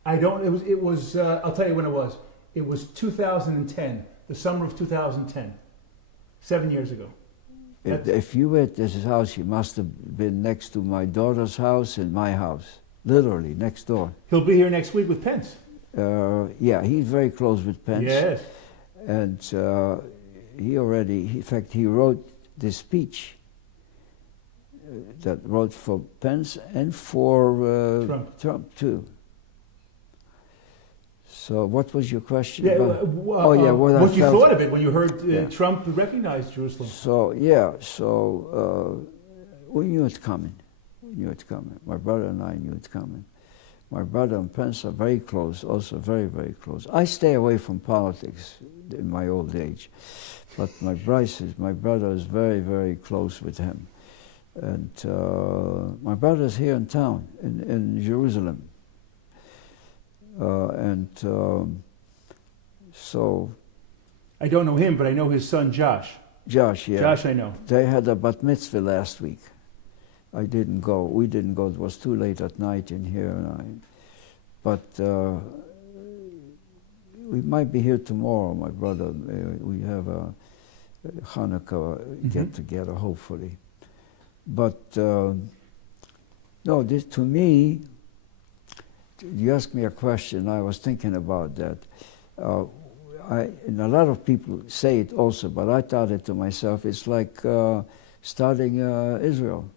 I don't, it was I'll tell you when it was. It was 2010, the summer of 2010, 7 years ago. If you were at his house, you must have been next to my daughter's house and my house. Literally, next door. He'll be here next week with Pence. Yeah, he's very close with Pence. Yes. And he already, in fact, he wrote this speech that wrote for Pence and for Trump too. So what was your question? Yeah, about? what you felt. thought of it when you heard Trump recognize Jerusalem? So yeah, we knew it coming. We knew it coming. My brother and I knew it coming. My brother and Pence are very close, also very, very close. I stay away from politics in my old age, but my brother is very, very close with him. And my brother is here in town, in Jerusalem. So... I don't know him, but I know his son Josh. Josh, yeah. Josh I know. They had a bat mitzvah last week. I didn't go. We didn't go. It was too late at night in here. But we might be here tomorrow, my brother. We have a Hanukkah get-together, hopefully. But no, this, to me, you asked me a question, I was thinking about that. And a lot of people say it also, but I thought it to myself, it's like starting Israel,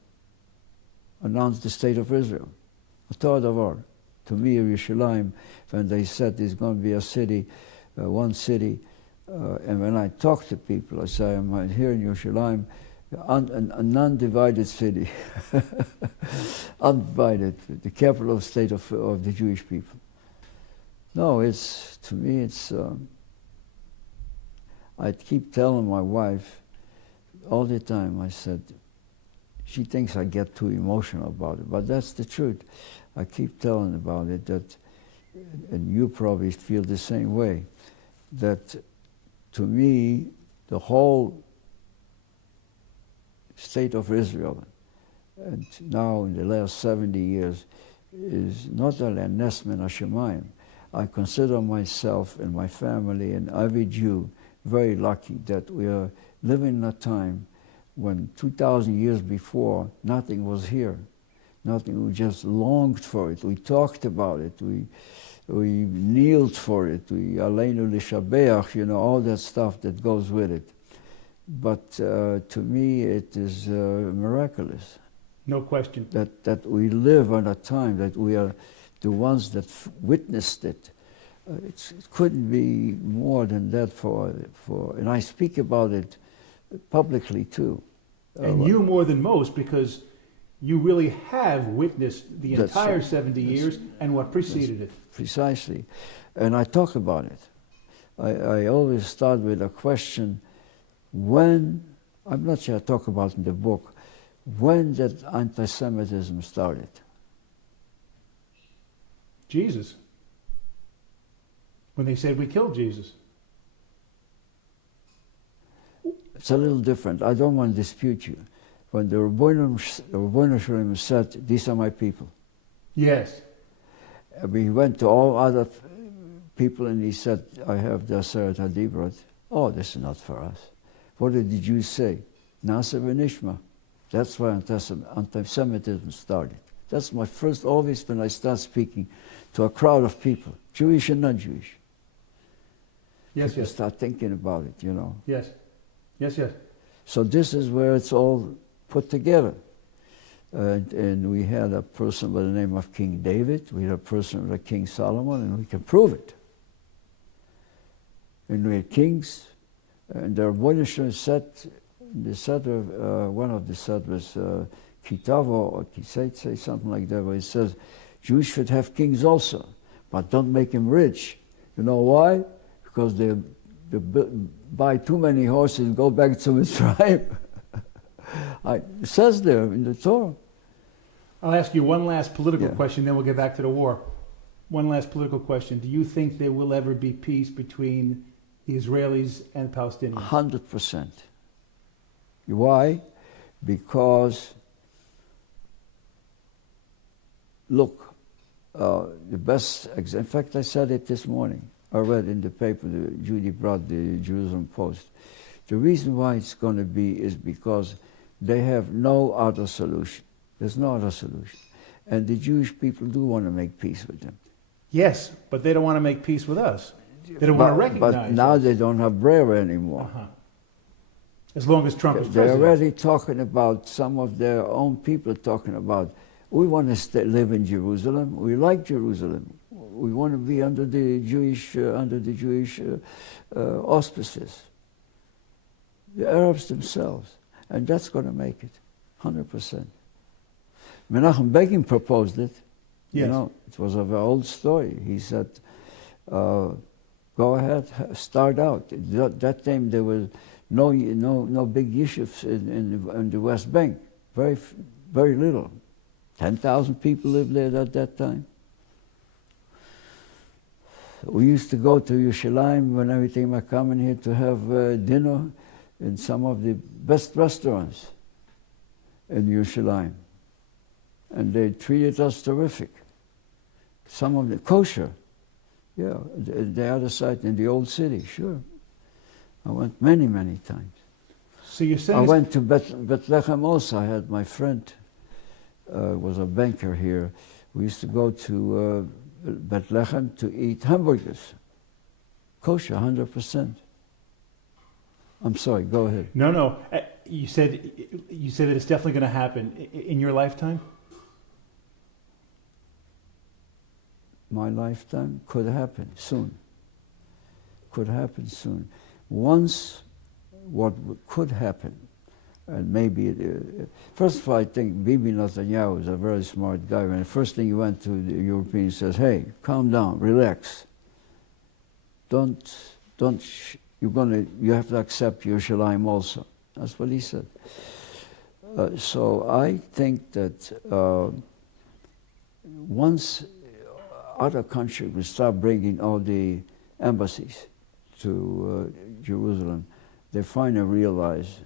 announce the state of Israel. A thought of all. To me, Yerushalayim, when they said there's going to be a city, one city, and when I talk to people, I say, I'm here in Yerushalayim, a non-divided city, undivided, the capital state of the Jewish people. No, it's, to me, it's, I keep telling my wife all the time, I said, she thinks I get too emotional about it, but that's the truth. I keep telling about it that, and you probably feel the same way, that to me, the whole state of Israel, and now in the last 70 years, is not only a nes min hashamayim. I consider myself and my family and every Jew very lucky that we are living in a time when 2,000 years before, nothing was here. Nothing, we just longed for it. We talked about it. We kneeled for it. We aleinu l'shabeach, you know, all that stuff that goes with it. But to me, it is miraculous. No question. That we live in a time that we are the ones that witnessed it. It couldn't be more than that for, and I speak about it publicly too. And you more than most, because you really have witnessed the entire 70 years and what preceded it. Precisely. And I talk about it. I always start with a question, when, I'm not sure I talk about it in the book, when did anti-Semitism started? Jesus. when they said we killed Jesus? It's a little different. I don't want to dispute you. When the Rabbeinu Shalom said, these are my people. Yes. We went to all other people and he said, I have the Aseret HaDibrot. Oh, this is not for us. What did the Jews say? Nasa v'nishma. That's why anti-Semitism started. That's my first, always when I start speaking to a crowd of people, Jewish and non-Jewish. Yes, people yes. start thinking about it, you know. Yes. Yes, yes. So this is where it's all put together. And we had a person by the name of King David, we had a person like King Solomon, and we can prove it. And we had kings, and their Wohlgelernter set, the set of, one of the set was Kitavo or Kiseitse, something like that, where it says, Jews should have kings also, but don't make them rich. You know why? Because they buy too many horses and go back to Mitzrayim. It says there in the Torah. I'll ask you one last political question, then we'll get back to the war. One last political question. Do you think there will ever be peace between the Israelis and Palestinians? 100%. Why? Because, look, the best, in fact, I said it this morning. I read in the paper, Judy brought the Jerusalem Post. The reason why it's going to be is because they have no other solution. There's no other solution. And the Jewish people do want to make peace with them. Yes, but they don't want to make peace with us. They don't want to recognize But now us. they don't have Brera anymore. As long as Trump is They're president. already talking about, some of their own people talking about, we want to live in Jerusalem. We like Jerusalem. We want to be under the Jewish auspices. The Arabs themselves. And that's going to make it, 100%. Menachem Begin proposed it. Yes. You know, it was an old story. He said, go ahead, start out. That time there was no big yeshivs in the West Bank. Very little. 10,000 people lived there at that time. We used to go to Yerushalayim when every time I come in here to have dinner in some of the best restaurants in Yerushalayim. And they treated us terrific. Some of the kosher, yeah, the other side in the old city, sure. I went many, many times. So you're saying... I went to Bethlehem also. I had my friend, was a banker here. We used to go to Bethlehem to eat hamburgers. Kosher, 100%. I'm sorry, go ahead. No. You said that it's definitely going to happen in your lifetime? My lifetime could happen soon. Could happen soon. Once, what could happen, and maybe, first of all, I think Bibi Netanyahu is a very smart guy. When the first thing he went to the Europeans says, hey, calm down, relax. You have to accept Yerushalayim also. That's what he said. So I think that once other countries will start bringing all the embassies to Jerusalem, they finally realize,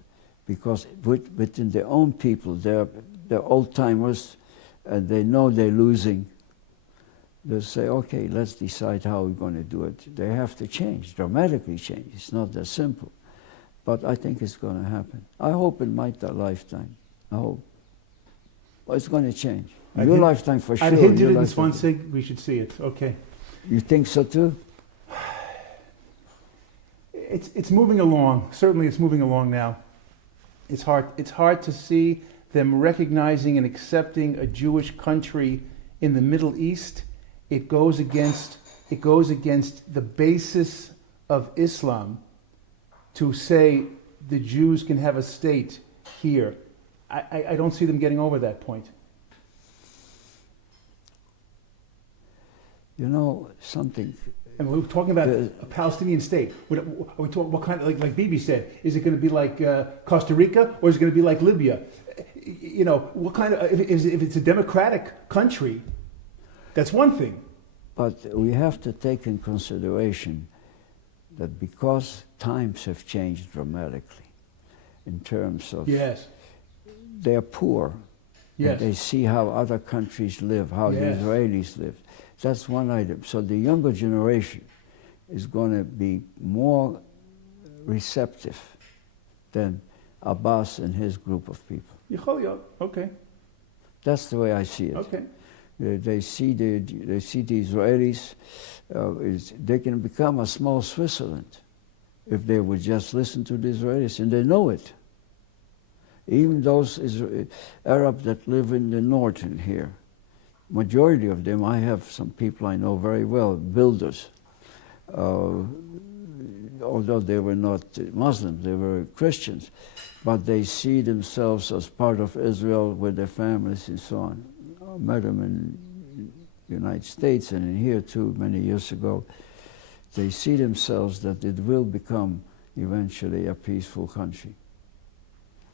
because within their own people, they're old-timers, and they know they're losing. They'll say, okay, let's decide how we're going to do it. They have to change, dramatically change. It's not that simple. But I think it's going to happen. I hope in my lifetime. I hope. Well, it's going to change. Your lifetime for sure. I hinted in Swansea, we should see it. Okay. You think so too? It's moving along. Certainly it's moving along now. It's hard to see them recognizing and accepting a Jewish country in the Middle East. It goes against the basis of Islam to say the Jews can have a state here. I don't see them getting over that point. You know something. And we're talking about a Palestinian state. Are we talking, what kind of, like Bibi said, is it going to be like Costa Rica, or is it going to be like Libya? You know, what kind of, if it's a democratic country, that's one thing. But we have to take in consideration that because times have changed dramatically in terms of Yes. they're poor, Yes. and they see how other countries live, how the Yes. Israelis live. That's one item. So the younger generation is going to be more receptive than Abbas and his group of people. יכול להיות. Okay. That's the way I see it. Okay. They see the Israelis. They can become a small Switzerland if they would just listen to the Israelis, and they know it. Even those Arabs that live in the north in here, majority of them, I have some people I know very well, builders. Although they were not Muslims, they were Christians, but they see themselves as part of Israel with their families and so on. I met them in the United States and in here too many years ago. They see themselves that it will become eventually a peaceful country.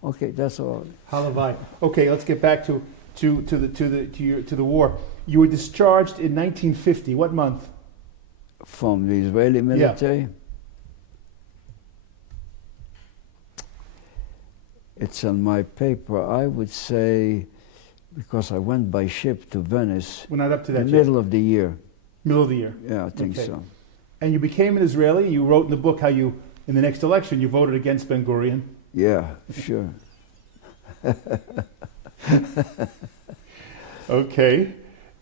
Okay, that's all. Halavai. Okay, let's get back to the war. You were discharged in 1950. What month? From the Israeli military? Yeah. It's on my paper. I would say, because I went by ship to Venice, We're not up to that the yet. middle of the year. Middle of the year. Yeah, I think Okay. so. And you became an Israeli. You wrote in the book how you, in the next election, you voted against Ben Gurion. Yeah, sure. Okay.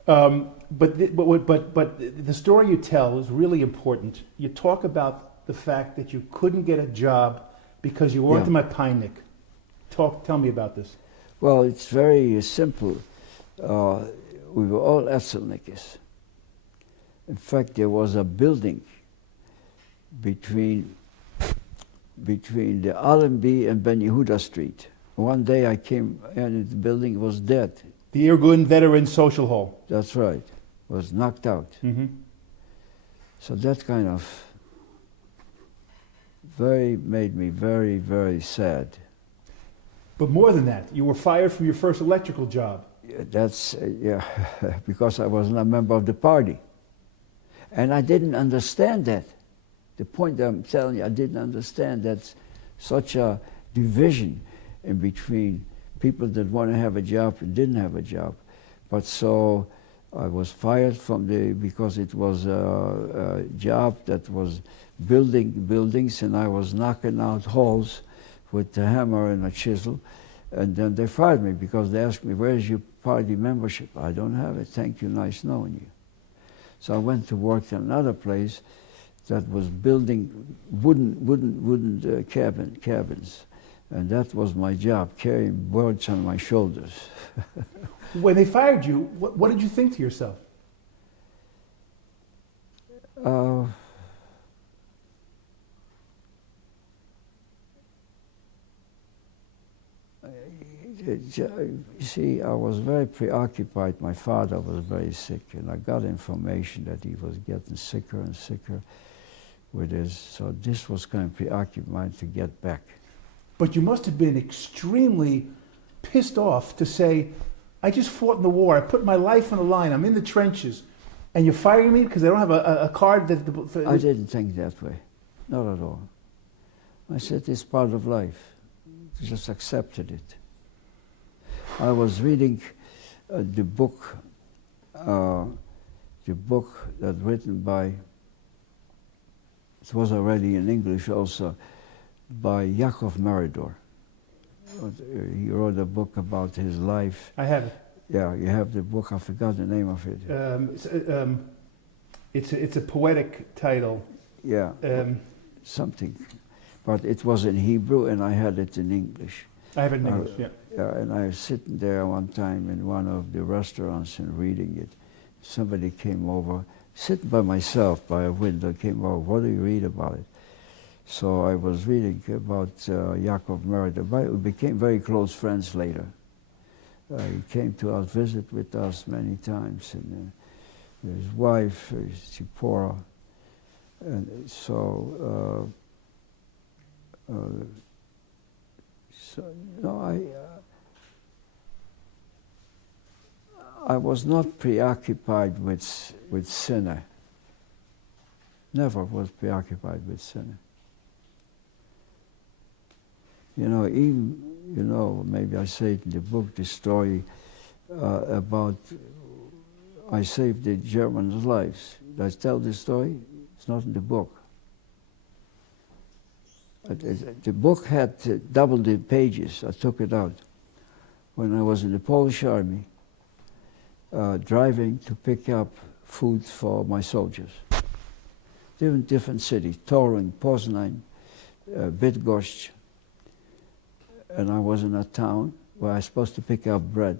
But the story you tell is really important. You talk about the fact that you couldn't get a job because you weren't Yeah. a mechanic. Tell me about this. Well, it's very simple. We were all Etzelnickers. In fact, there was a building between the Allenby and Ben Yehuda Street. One day I came and the building was dead. The Irgun Veteran Social Hall. That's right. Was knocked out. Mm-hmm. So that kind of made me very, very sad. But more than that, you were fired from your first electrical job. That's, because I wasn't a member of the party. And I didn't understand that. The point that I'm telling you, I didn't understand that such a division in between people that want to have a job and didn't have a job. But so I was fired because it was a job that was building buildings, and I was knocking out holes with a hammer and a chisel. And then they fired me because they asked me, "Where's your party membership?" "I don't have it. Thank you, nice knowing you." So I went to work in another place that was building wooden cabins. And that was my job, carrying boards on my shoulders. When they fired you, what did you think to yourself? You see, I was very preoccupied. My father was very sick, and I got information that he was getting sicker and sicker with his. So this was kind of preoccupied to get back. But you must have been extremely pissed off to say, I just fought in the war, I put my life on the line, I'm in the trenches, and you're firing me because I don't have a card that... I didn't think that way, not at all. I said, it's part of life. I just accepted it. I was reading the book that written by, it was already in English also, by Yaakov Meridor. He wrote a book about his life. I have it. Yeah, you have the book. I forgot the name of it. It's a poetic title. Yeah, something. But it was in Hebrew, and I had it in English. I have it in English, yeah. Yeah, and I was sitting there one time in one of the restaurants and reading it. Somebody came over, sitting by myself by a window, came over, "What do you read about it?" So I was reading about Yaakov Meridor. We became very close friends later. He came to us, visit with us many times, and his wife, Zipporah. And so, I was not preoccupied with with sinner. Never was preoccupied with sinner. You know, even, you know, maybe I say it in the book, the story about I saved the Germans' lives. Did I tell this story? It's not in the book. The book had double the pages. I took it out when I was in the Polish army, driving to pick up food for my soldiers. Different cities, Torun, Poznań, Bydgoszcz, and I was in a town where I was supposed to pick up bread.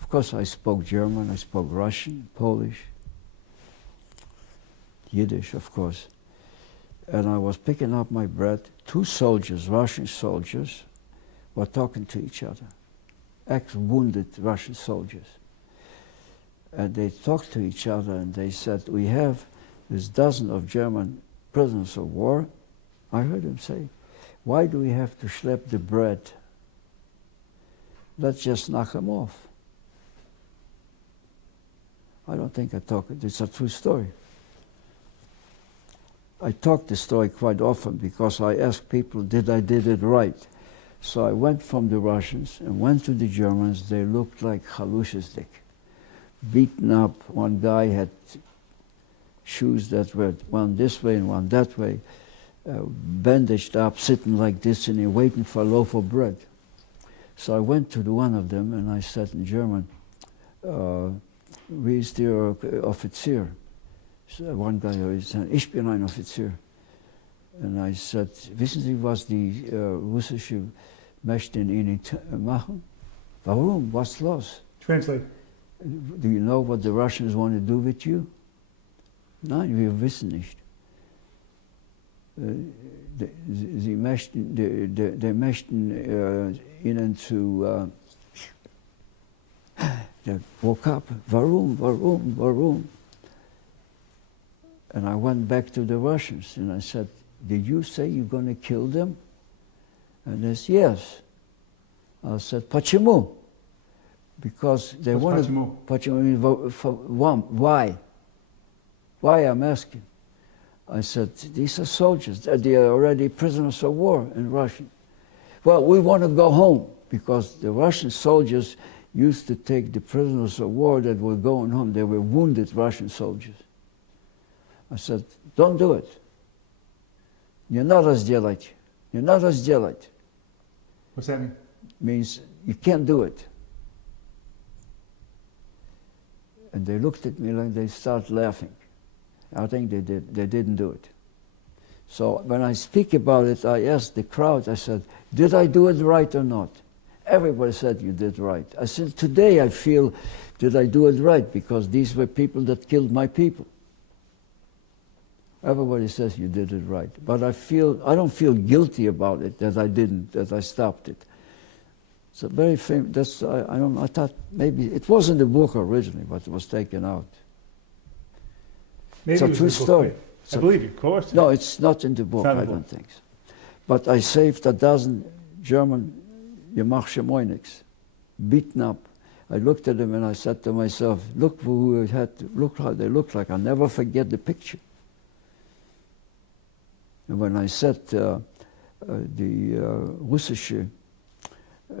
Of course, I spoke German, I spoke Russian, Polish, Yiddish, of course. And I was picking up my bread. Two soldiers, Russian soldiers, were talking to each other, ex-wounded Russian soldiers. And they talked to each other and they said, we have this dozen of German prisoners of war. I heard them say, why do we have to schlep the bread? Let's just knock them off. I don't think I talk, it's a true story. I talk the story quite often because I ask people, did I did it right? So I went from the Russians and went to the Germans. They looked like halushesdik, beaten up. One guy had shoes that were one this way and one that way, bandaged up, sitting like this, and he waiting for a loaf of bread. So I went to one of them and I said in German, wie ist der Offizier? So one guy said, ich bin ein Offizier. And I said, wissen Sie, was die russische Mächte in Ihnen machen? Warum? Was los? Translate. Do you know what the Russians want to do with you? Nein, wir wissen nicht. Sie möchten Ihnen zu... They woke up, warum? And I went back to the Russians and I said, did you say you're going to kill them? And they said, yes. I said, почему? Because they want to... Почему? Why? Why, I'm asking. I said, these are soldiers. They are already prisoners of war in Russia. Well, we want to go home because the Russian soldiers used to take the prisoners of war that were going home. They were wounded Russian soldiers. I said, don't do it. Не надо сделать. Не надо сделать. What's that mean? Means you can't do it. And they looked at me like they started laughing. I think they didn't do it. So when I speak about it, I asked the crowd, I said, did I do it right or not? Everybody said you did right. I said, today I feel, did I do it right? Because these were people that killed my people. Everybody says you did it right. But I don't feel guilty about it, that I didn't, that I stopped it. It's a very famous, I thought maybe, it was in the book originally, but it was taken out. Maybe it's a true story. I believe you, of course. No, it's not in the book, I don't think so. But I saved a dozen German Yamachshemoiniks, beaten up. I looked at them and I said to myself, look who look how they look like. I'll never forget the picture. And when I said the russische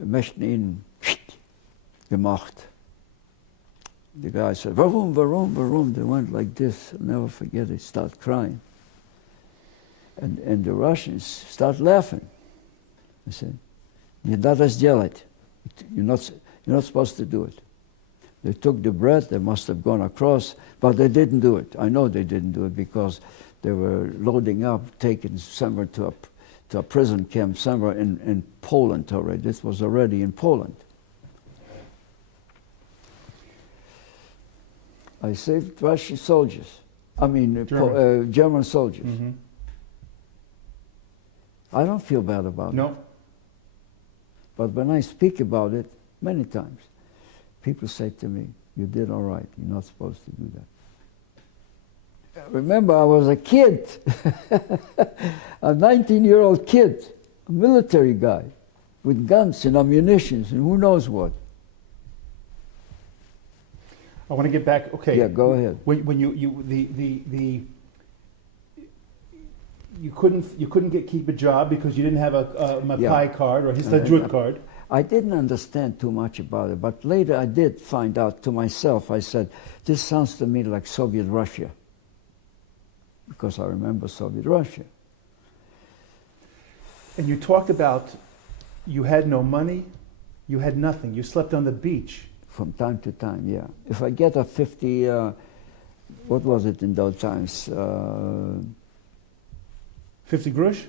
möchten ihn gemacht, the guy said, warum? They went like this. I'll never forget. They start crying. And the Russians start laughing. I said, не надо сделать. You're not supposed to do it. They took the bread. They must have gone across, but they didn't do it. I know they didn't do it because they were loading up, taken somewhere to a prison camp somewhere in Poland already. This was already in Poland. I saved Russian soldiers. German soldiers. Mm-hmm. I don't feel bad about it. No. But when I speak about it, many times, people say to me, you did all right. You're not supposed to do that. Remember, I was a kid, a 19-year-old kid, a military guy, with guns and ammunition and who knows what. I want to get back. Okay. Yeah, go ahead. When you couldn't keep a job because you didn't have a Mapai card or Histajut card. I didn't understand too much about it, but later I did find out to myself. I said, this sounds to me like Soviet Russia, because I remember Soviet Russia. And you talked about you had no money, you had nothing. You slept on the beach. From time to time, yeah. If I get a 50, what was it in those times? 50 grosh?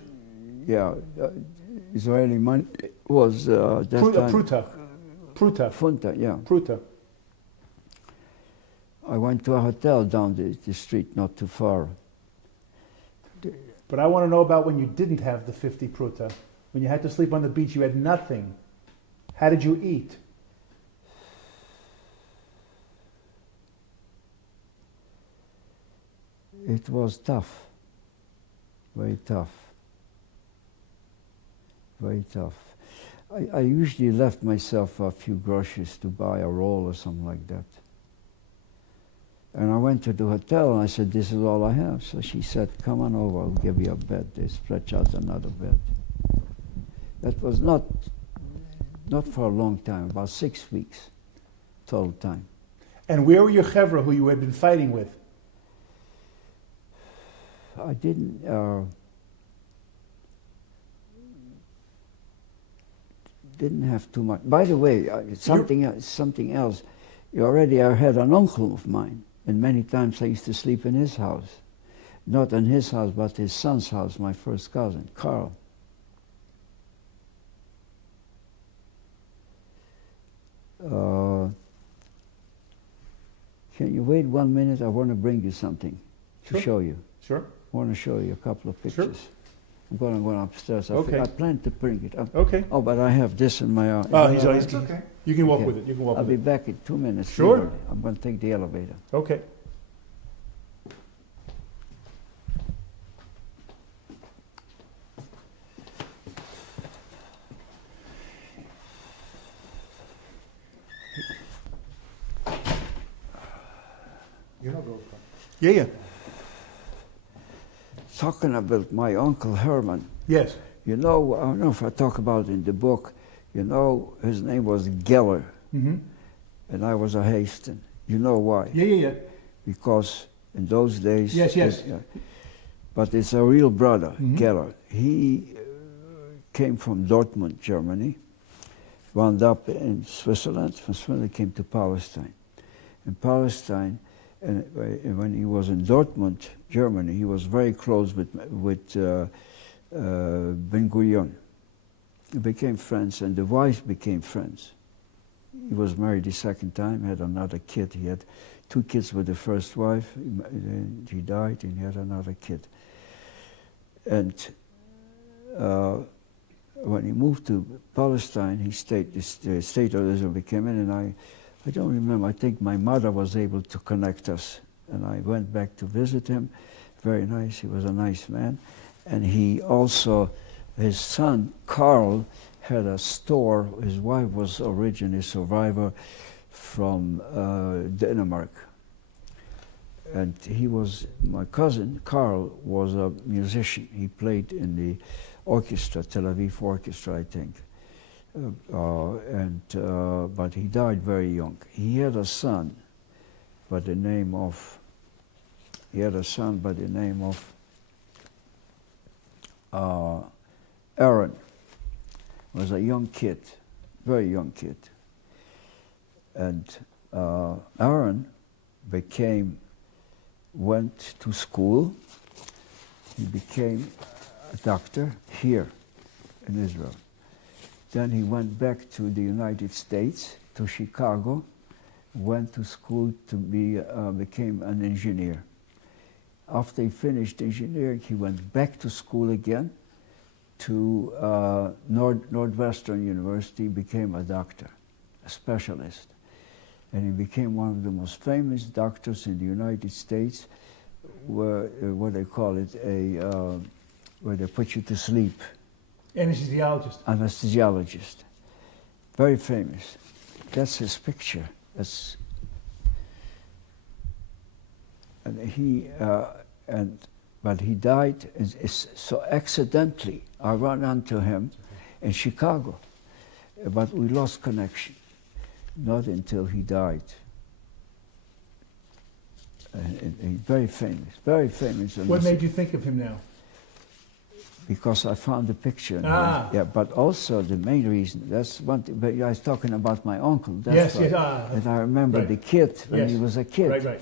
Yeah, Israeli money was that time. Pruta. Funta, yeah. Pruta. I went to a hotel down the street, not too far. But I want to know about when you didn't have the 50 pruta. When you had to sleep on the beach, you had nothing. How did you eat? It was tough. Very tough. Very tough. I usually left myself a few groceries to buy a roll or something like that. And I went to the hotel and I said, this is all I have. So she said, come on over, I'll give you a bed. They stretched out another bed. That was not for a long time, about 6 weeks total time. And where were your chevra who you had been fighting with? I didn't have too much. By the way, something else. I had an uncle of mine, and many times I used to sleep in his house. Not in his house, but his son's house, my first cousin, Carl. Can you wait 1 minute? I want to bring you something to show you. Sure. I want to show you a couple of pictures. Sure. I'm going to go upstairs. Okay. I plan to bring it up. Okay. Oh, but I have this in my... It's okay. You can walk with it. You can walk I'll with be it. back in 2 minutes. Sure. I'm going to take the elevator. Okay. You know, go. Yeah. Talking about my Uncle Herman. Yes. You know, I don't know if I talk about it in the book, you know, his name was Geller, and I was a Hasten. You know why? Yeah. Because in those days... Yes. But it's a real brother, Geller. He came from Dortmund, Germany, wound up in Switzerland. From Switzerland came to Palestine. In Palestine, and when he was in Dortmund, Germany, he was very close with Ben Gurion. They became friends, and the wives became friends. He was married the second time, had another kid. He had 2 kids with the first wife. He died, and he had another kid. And when he moved to Palestine, he stayed. The state of Israel became in, and I don't remember. I think my mother was able to connect us, and I went back to visit him. Very nice. He was a nice man. And he also, his son, Carl, had a store. His wife was originally a survivor from Denmark. And he was, my cousin, Carl, was a musician. He played in the orchestra, Tel Aviv Orchestra, I think. But he died very young. He had a son by the name of, Aaron. Was a young kid, very young kid. And Aaron went to school. He became a doctor here in Israel. Then he went back to the United States, to Chicago, went to school to became an engineer. After he finished engineering, he went back to school again to Northwestern University, became a doctor, a specialist. And he became one of the most famous doctors in the United States, what they call it, where they put you to sleep. Anesthesiologist. Anesthesiologist. Very famous. That's his picture. but he died so accidentally. I ran into him in Chicago, but we lost connection. Not until he died. And very famous, very famous. What made you think of him now? Because I found the picture. Ah. Yeah, but also the main reason, that's one thing, but I was talking about my uncle. That's Yes, right. yes. And I remember the kid when he was a kid. Right, right.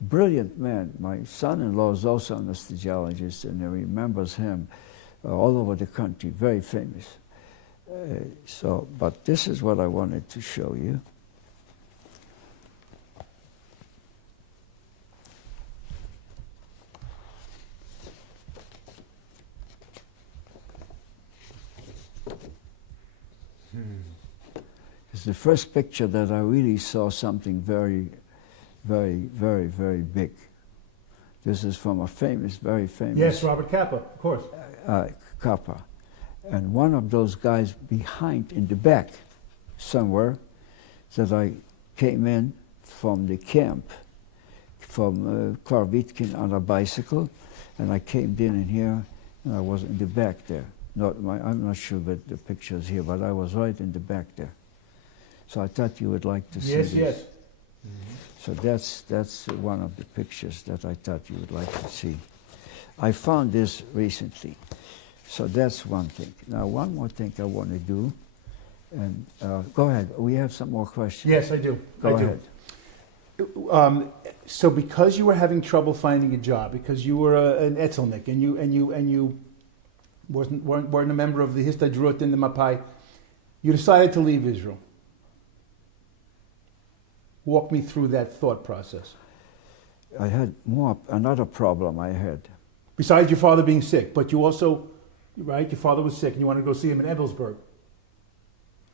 Brilliant man. My son-in-law is also an anesthesiologist, and he remembers him all over the country, very famous. But this is what I wanted to show you. It's the first picture that I really saw something very, very, very, very big. This is from a famous, very famous... Yes, Robert Capa, of course. Capa. And one of those guys behind, in the back, somewhere, that I came in from the camp, from Kvarvitkin on a bicycle, and I came in here, and I was in the back there. I'm not sure that the picture is here, but I was right in the back there. So I thought you would like to see this. Yes, yes. So that's one of the pictures that I thought you would like to see. I found this recently. So that's one thing. Now, one more thing I want to do, and go ahead. We have some more questions. Yes, I do. Go ahead. ahead. So because you were having trouble finding a job, because you were an Etzelnik, and you weren't a member of the Histadrut in the Mapai, you decided to leave Israel. Walk me through that thought process. I had another problem I had. Besides your father being sick, but you also, right, your father was sick and you wanted to go see him in Ebelsberg,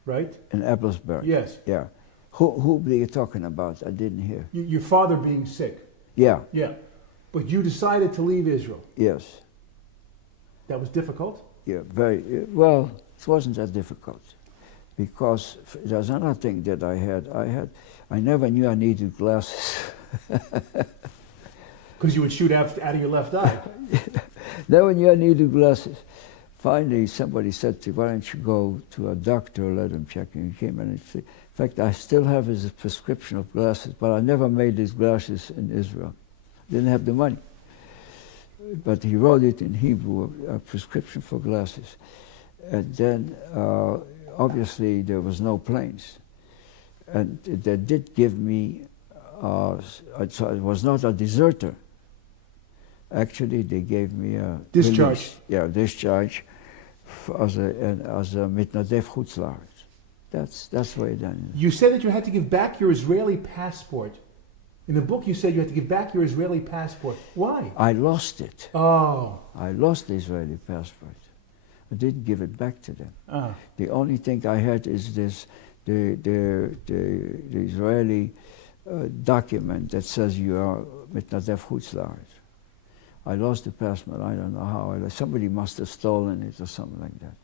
right? In Ebelsberg? Yes. Yeah. Who are you talking about? I didn't hear. Your father being sick. Yeah. Yeah. But you decided to leave Israel. Yes. That was difficult? Yeah, very, well, it wasn't that difficult. Because there's another thing that I never knew I needed glasses. Because you would shoot out of your left eye. Never knew I needed glasses. Finally, somebody said to me, why don't you go to a doctor, let him check you. He came in and said, in fact, I still have his prescription of glasses, but I never made these glasses in Israel. Didn't have the money. But he wrote it in Hebrew, a prescription for glasses. And then, obviously, there was no planes. And they did give me, so it was not a deserter. Actually, they gave me a discharge. Discharge as a mitnadef chutzlaret. That's what I done. You said that you had to give back your Israeli passport. In the book, you said you had to give back your Israeli passport. Why? I lost it. Oh. I lost the Israeli passport. I didn't give it back to them. Ah. The only thing I had is the Israeli document that says you are mitnadef chutzlaret. I lost the passport. I don't know how. Somebody must have stolen it or something like that.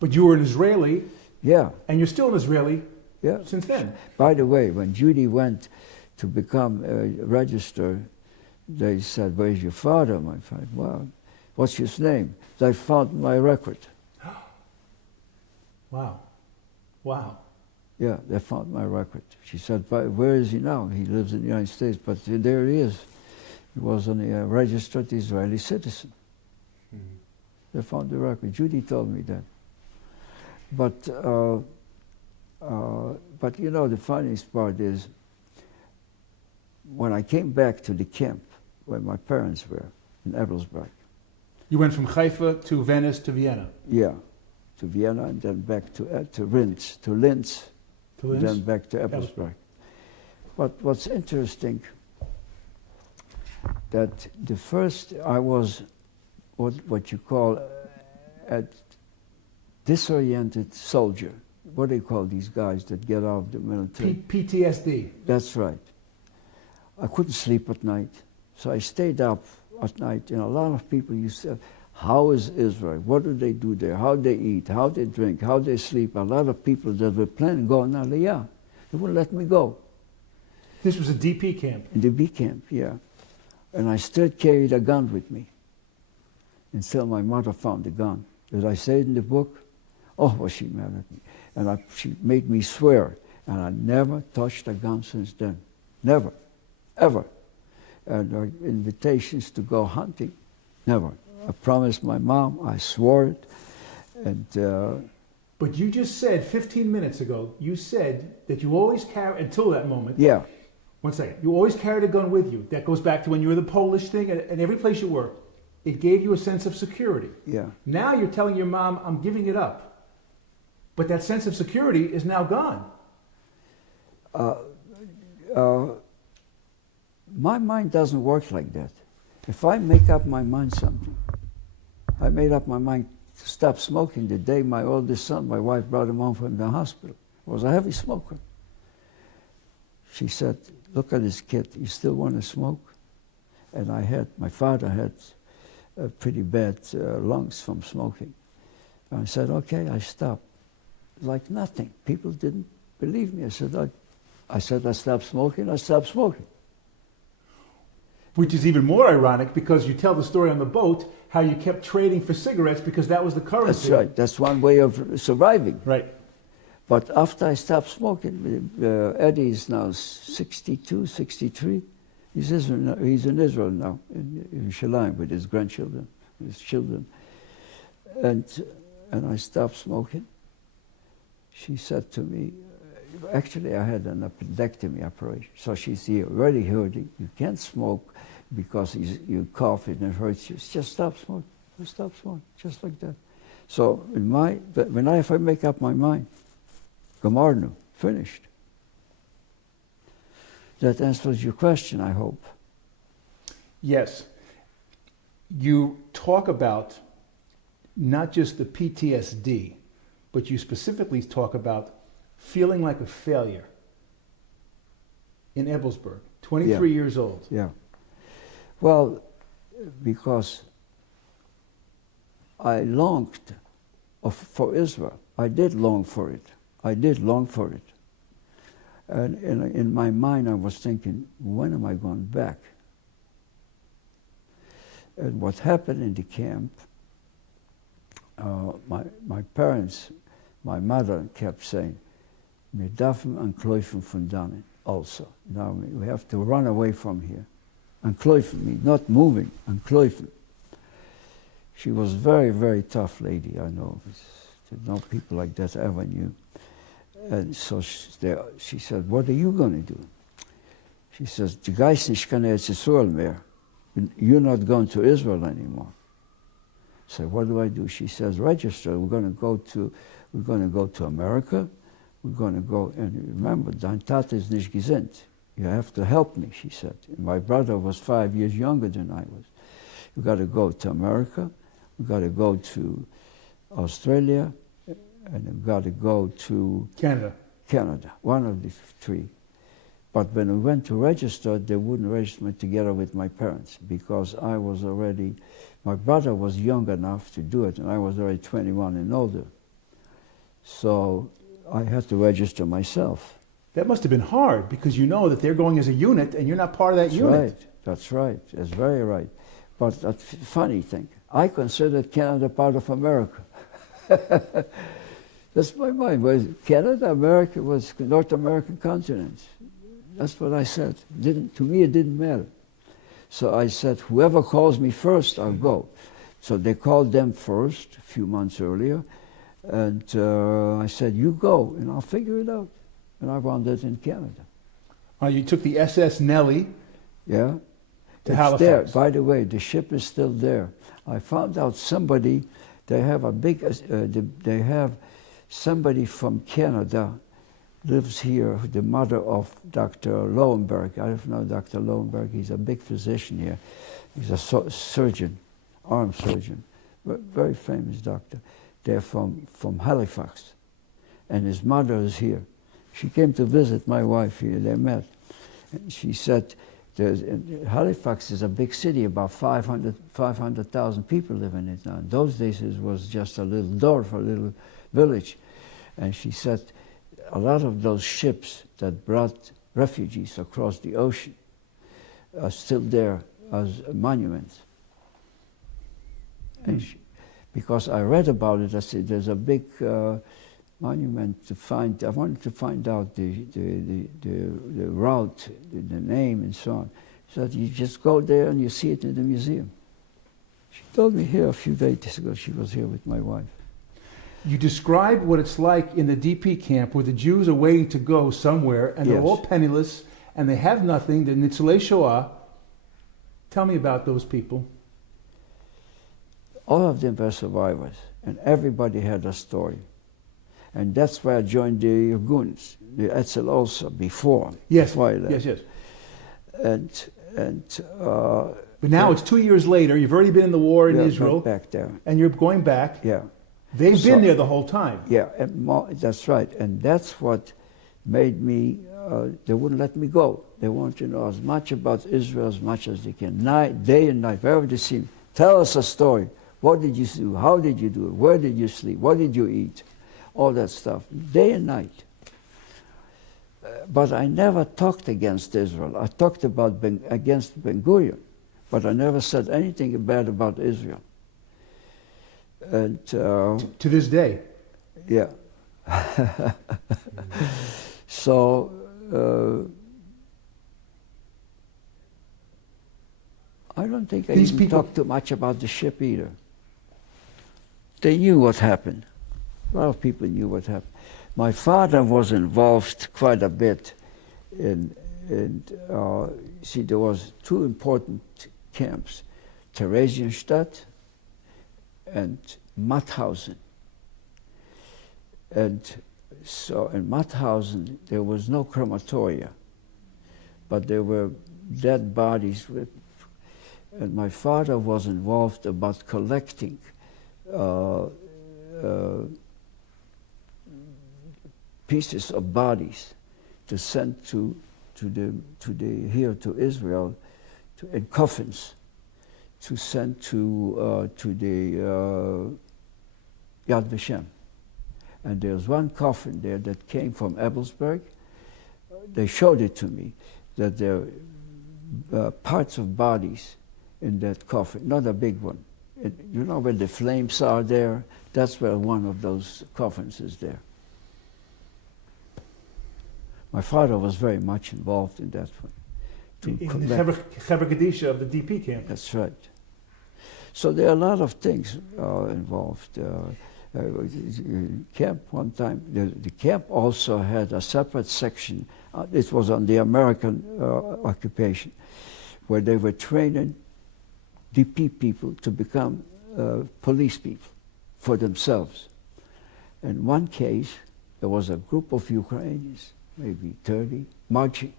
But you were an Israeli. Yeah. And you're still an Israeli. Yeah. Since then. By the way, when Judy went to become a register, they said, "Where's your father?" My father. Well, what's his name? They found my record. Wow. Wow. Yeah, they found my record. She said, "Where is he now? He lives in the United States, but there he is. He was a registered Israeli citizen." Mm-hmm. They found the record. Judy told me that. But you know, the funniest part is, when I came back to the camp where my parents were, in Ebelsberg. You went from Haifa to Venice to Vienna? Yeah, to Vienna and then back to Linz, and then back to Ebelsberg. But what's interesting, that the first, I was what you call a disoriented soldier. What do they call these guys that get out of the military? PTSD. That's right. I couldn't sleep at night, so I stayed up at night. And a lot of people used to say, how is Israel? What do they do there? How they eat? How they drink? How they sleep? A lot of people that were planning going on they wouldn't let me go. This was a DP camp? In the B camp, yeah. And I still carried a gun with me until my mother found the gun. Did I say it in the book? Oh, was she mad at me. And she made me swear. And I never touched a gun since then. Never. Ever. And invitations to go hunting, never. I promised my mom, I swore it. And but you just said 15 minutes ago, you said that you always carry, until that moment. Yeah. One second. You always carried a gun with you. That goes back to when you were the Polish thing, and every place you worked. It gave you a sense of security. Yeah. Now you're telling your mom, I'm giving it up. But that sense of security is now gone. My mind doesn't work like that. If I make up my mind something, I made up my mind to stop smoking the day my oldest son, my wife brought him home from the hospital. He was a heavy smoker. She said, look at this kid, you still want to smoke? And my father had pretty bad lungs from smoking. And I said, okay, I stopped. Like nothing. People didn't believe me. I said, I stopped smoking, I stopped smoking. Which is even more ironic because you tell the story on the boat how you kept trading for cigarettes because that was the currency. That's right. That's one way of surviving. Right. But after I stopped smoking, Eddie is now 62, 63. He's in Israel now, in Yerushalayim with his grandchildren, his children. And I stopped smoking. She said to me, actually I had an appendectomy operation. So she said, you're already hurting. You can't smoke because you cough and it hurts you. Just stop smoking. Just stop smoking. Just like that. So if I make up my mind, Gamarnu, finished. That answers your question, I hope. Yes. You talk about not just the PTSD, but you specifically talk about feeling like a failure in Ebelsburg, 23 years old. Yeah. Well, because I longed for Israel. I did long for it. And in my mind I was thinking, when am I going back? And what happened in the camp, my parents, my mother kept saying, wir dürfen ankläufen von dannen also. Now we have to run away from here. Ankläufen means not moving, ankläufen. She was very, very tough lady, I know. No people like that ever knew. And so she said, what are you going to do? She says, die Geist nicht kann jetzt Israel mehr. You're not going to Israel anymore. I said, what do? She says, register. We're going to go to America. We're going to go, and remember, dein Tate ist nicht gesinnt. You have to help me, she said. And my brother was 5 years younger than I was. You got to go to America. We got to go to Australia, and we got to go to Canada, one of the three. But when we went to register, they wouldn't register me together with my parents because I was already, my brother was young enough to do it, and I was already 21 and older. So I had to register myself. That must have been hard because you know that they're going as a unit and you're not part of that unit. That's right. That's very right. But that's funny thing. I considered Canada part of America. That's my mind. Was Canada, America was North American continent. That's what I said. To me, it didn't matter. So I said, whoever calls me first, I'll go. So they called them first, a few months earlier. And I said, you go, and I'll figure it out. And I wound up in Canada. You took the SS Nelly. Yeah. To it's Halifax. There. By the way, the ship is still there. I found out somebody, they have somebody from Canada lives here, the mother of Dr. Lowenberg. I don't know Dr. Lowenberg. He's a big physician here. He's a surgeon, arm surgeon, very famous doctor. They're from Halifax. And his mother is here. She came to visit my wife here. They met. And she said, Halifax is a big city, about 500,000 people live in it now. In those days, it was just a little dorf, a little village. And she said, a lot of those ships that brought refugees across the ocean are still there as monuments. And because I read about it, I said there's a big monument to find. I wanted to find out the route, the name, and so on. So that you just go there and you see it in the museum. She told me here a few days ago. She was here with my wife. You describe what it's like in the DP camp where the Jews are waiting to go somewhere and they're all penniless and they have nothing, the Nitzolei Shoah. Tell me about those people. All of them were survivors, and everybody had a story. And that's why I joined the Irguns, the Wetzler also, before. Yes, before I left. yes. But now it's 2 years later, you've already been in the war in Israel. Back there. And you're going back. Yeah. They've been there the whole time. Yeah, that's right. And that's what made me, they wouldn't let me go. They want to know as much about Israel as much as they can. Night, day and night, wherever they see me. Tell us a story. What did you do? How did you do it? Where did you sleep? What did you eat? All that stuff, day and night. But I never talked against Israel. I talked against Ben Gurion, but I never said anything bad about Israel. And to this day. Yeah. So I don't think I even talked too much about the ship either. They knew what happened. A lot of people knew what happened. My father was involved quite a bit see, there was two important camps, Theresienstadt and Mauthausen. And so in Mauthausen, there was no crematoria, but there were dead bodies. And my father was involved about collecting pieces of bodies to send to Israel, in coffins, to send to the Yad Vashem. And there's one coffin there that came from Ebelsberg. They showed it to me, that there are parts of bodies in that coffin, not a big one. You know where the flames are there? That's where one of those coffins is there. My father was very much involved in that one. In the Chaver Gadisha of the DP camp. That's right. So there are a lot of things involved. Camp one time, the camp also had a separate section. It was on the American occupation, where they were training DP people to become police people for themselves. In one case, there was a group of Ukrainians, maybe 30, marching.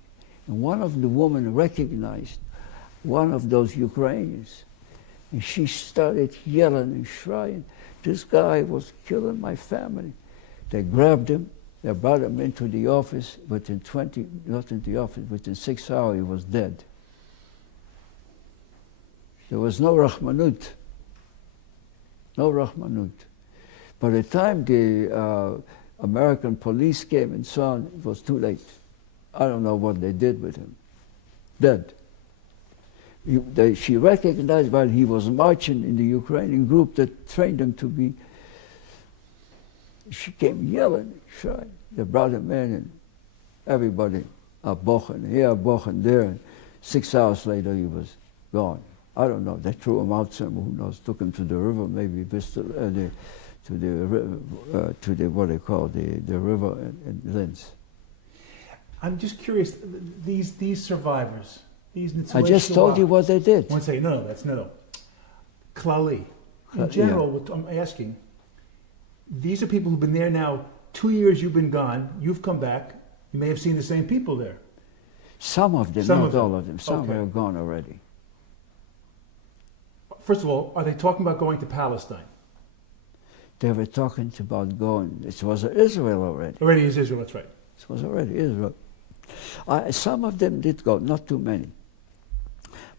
And one of the women recognized one of those Ukrainians. And she started yelling and crying, "This guy was killing my family." They grabbed him, they brought him into the office. Within 6 hours, he was dead. There was no Rahmanut. No Rahmanut. By the time the American police came and so on, it was too late. I don't know what they did with him. Dead. She recognized while he was marching in the Ukrainian group that trained him to be. She came yelling, crying. They brought him in, and everybody, a bochen here, a bochen there. And 6 hours later, he was gone. I don't know. They threw him out somewhere. Who knows? Took him to the river, maybe to the what they call the river in Linz. I'm just curious. These survivors, these Nitzolei I just told you what they did. One second. No. Klali. In general, what I'm asking, these are people who've been there now 2 years. You've been gone. You've come back. You may have seen the same people there. Some of them, not all of them. Some are gone already. First of all, are they talking about going to Palestine? They were talking about going. It was Israel already. Already is Israel, that's right. It was already Israel. Some of them did go, not too many.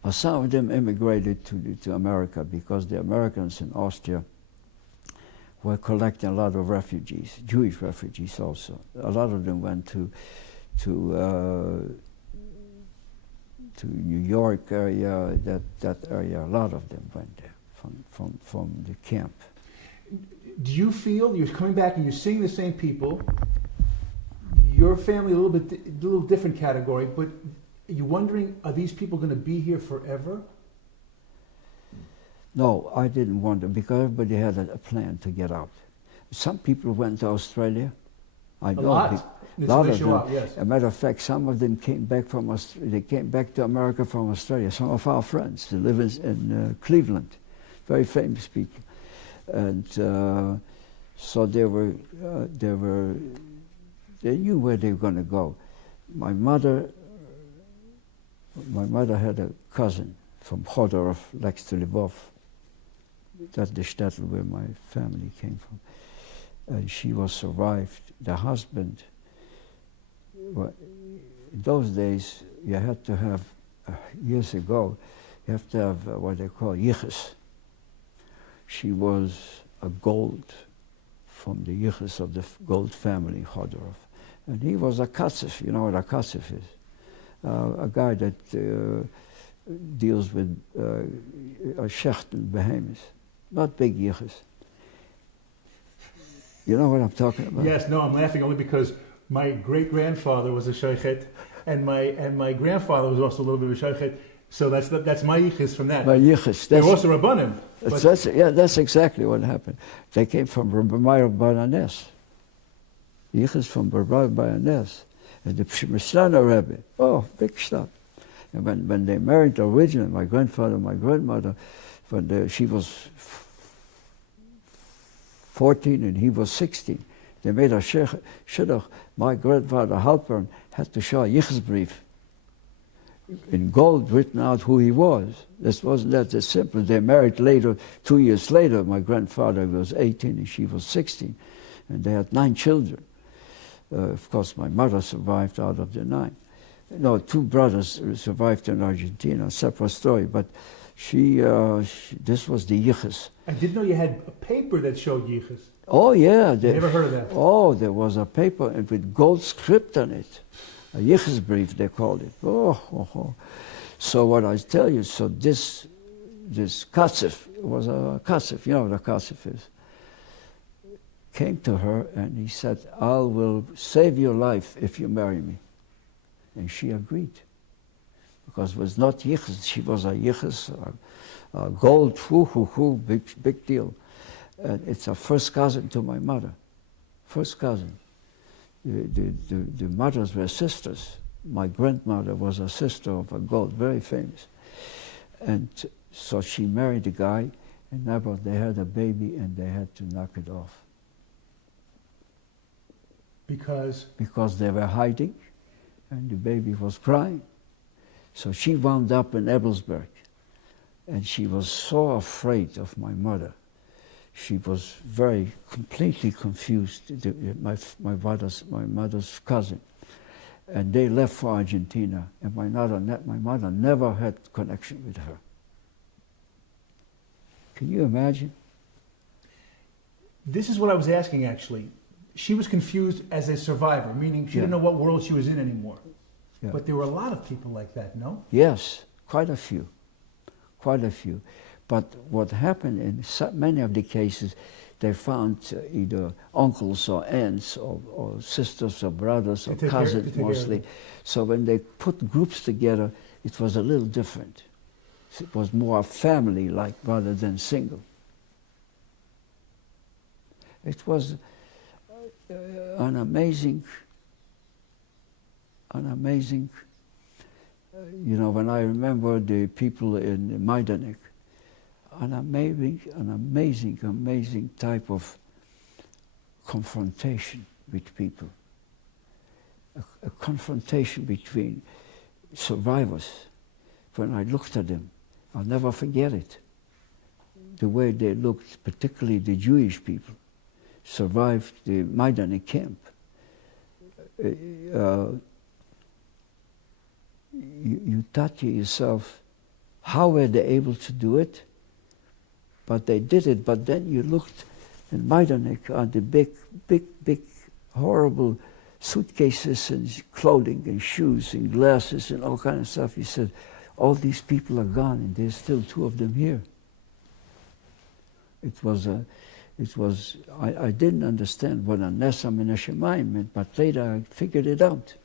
But some of them immigrated to America because the Americans in Austria were collecting a lot of refugees, Jewish refugees also. A lot of them went to to New York area, that area, a lot of them went there from the camp. Do you feel you're coming back and you're seeing the same people? Your family a little different category, but you're wondering, are these people going to be here forever? No, I didn't want to, because everybody had a plan to get out. Some people went to Australia. I know lot of them. Out, yes. As a matter of fact, some of them came back from Australia. They came back to America from Australia. Some of our friends, they live in Cleveland, very famous people, and so they knew where they were going to go. My mother had a cousin from Chodorov, next to Lvov. That's the shtetl where my family came from. And she was survived. The husband, well, in those days, you had to have, years ago, you have to have what they call yichus. She was a gold from the yichus of the gold family, Chodorov. And he was a katzif, you know what a katzif is? A guy that deals with shechten, behemoths, not big yichus. You know what I'm talking about? Yes, no, I'm laughing only because my great-grandfather was a shochet, and my grandfather was also a little bit of a shochet, so that's my yichus from that. My yichus. They were also rabbanim. That's exactly what happened. They came from Rabbi Meir Bananes. Yichus from Rabbi Bananes. And the Pshimishana Rebbe, big stuff. And when they married originally, my grandfather and my grandmother, she was 14 and he was 16, they made a shidduch. My grandfather Halpern had to show a yichus brief in gold written out who he was. This wasn't that simple. They married later, 2 years later. My grandfather was 18 and she was 16, and they had 9 children. Of course, my mother survived out of the 9. No, 2 brothers survived in Argentina, separate story, but this was the yichus. I didn't know you had a paper that showed yichus. Oh, yeah. Never heard of that. Oh, there was a paper with gold script on it. A yichus brief, they called it. So what I tell you, so this katzif was a katzif, you know what a katzif is, came to her and he said, I will save your life if you marry me. And she agreed. Because it was not yichus, she was a yichus, a gold, big deal. And it's a first cousin to my mother, first cousin. The mothers were sisters. My grandmother was a sister of a gold, very famous. And so she married the guy, and never they had a baby and they had to knock it off. Because? Because they were hiding and the baby was crying. So she wound up in Ebelsberg, and she was so afraid of my mother. She was completely confused, my mother's cousin. And they left for Argentina, and my mother never had connection with her. Can you imagine? This is what I was asking, actually. She was confused as a survivor, meaning she didn't know what world she was in anymore. Yeah. But there were a lot of people like that, no? Yes, quite a few. But what happened in many of the cases, they found either uncles or aunts or sisters or brothers or cousins mostly. So when they put groups together, it was a little different. It was more family-like rather than single. It was an amazing, you know, when I remember the people in Majdanek, an amazing type of confrontation with people. A confrontation between survivors. When I looked at them, I'll never forget it. The way they looked, particularly the Jewish people, survived the Majdanek camp. You thought to yourself, how were they able to do it? But they did it. But then you looked in Majdanek on the big, horrible suitcases and clothing and shoes and glasses and all kind of stuff. He said, all these people are gone and there's still 2 of them here. I didn't understand what a Nesa min hashamayim meant, but later I figured it out.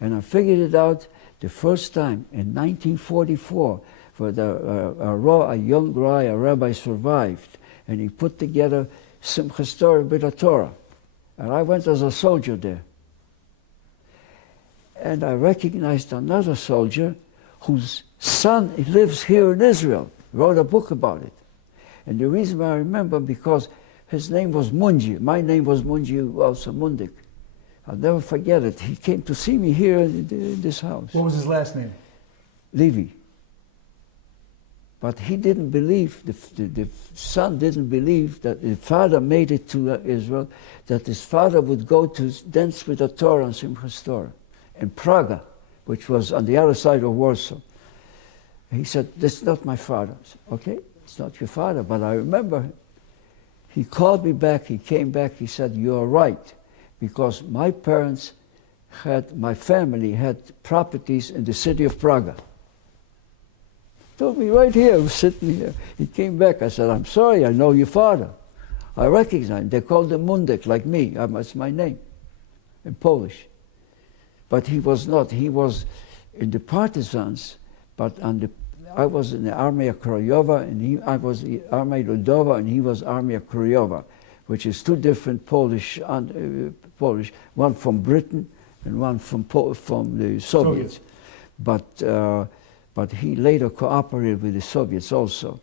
And I figured it out the first time in 1944, where a young rabbi survived, and he put together Simchas Torah with a Torah. And I went as a soldier there. And I recognized another soldier whose son lives here in Israel, wrote a book about it. And the reason why I remember, because his name was Munji. My name was Munji, also Mundik. I'll never forget it. He came to see me here in this house. What was his last name? Levy. But he didn't believe, the son didn't believe that the father made it to Israel, that his father would go to dance with the Torah on Simchas Torah in Praga, which was on the other side of Warsaw. He said, this is not my father. I said, okay, it's not your father, but I remember he called me back, he came back, he said, you're right, because my family had properties in the city of Praga. Told me right here, I was sitting here. He came back, I said, I'm sorry, I know your father. I recognize him. They called him Mundek, like me, that's my name, in Polish. But he was not, he was in the partisans, but I was in the Army of Krajowa, and I was the Army Ludowa, and he was Army of Krajowa, which is 2 different Polish, one from Britain and one from the Soviets. But he later cooperated with the Soviets also.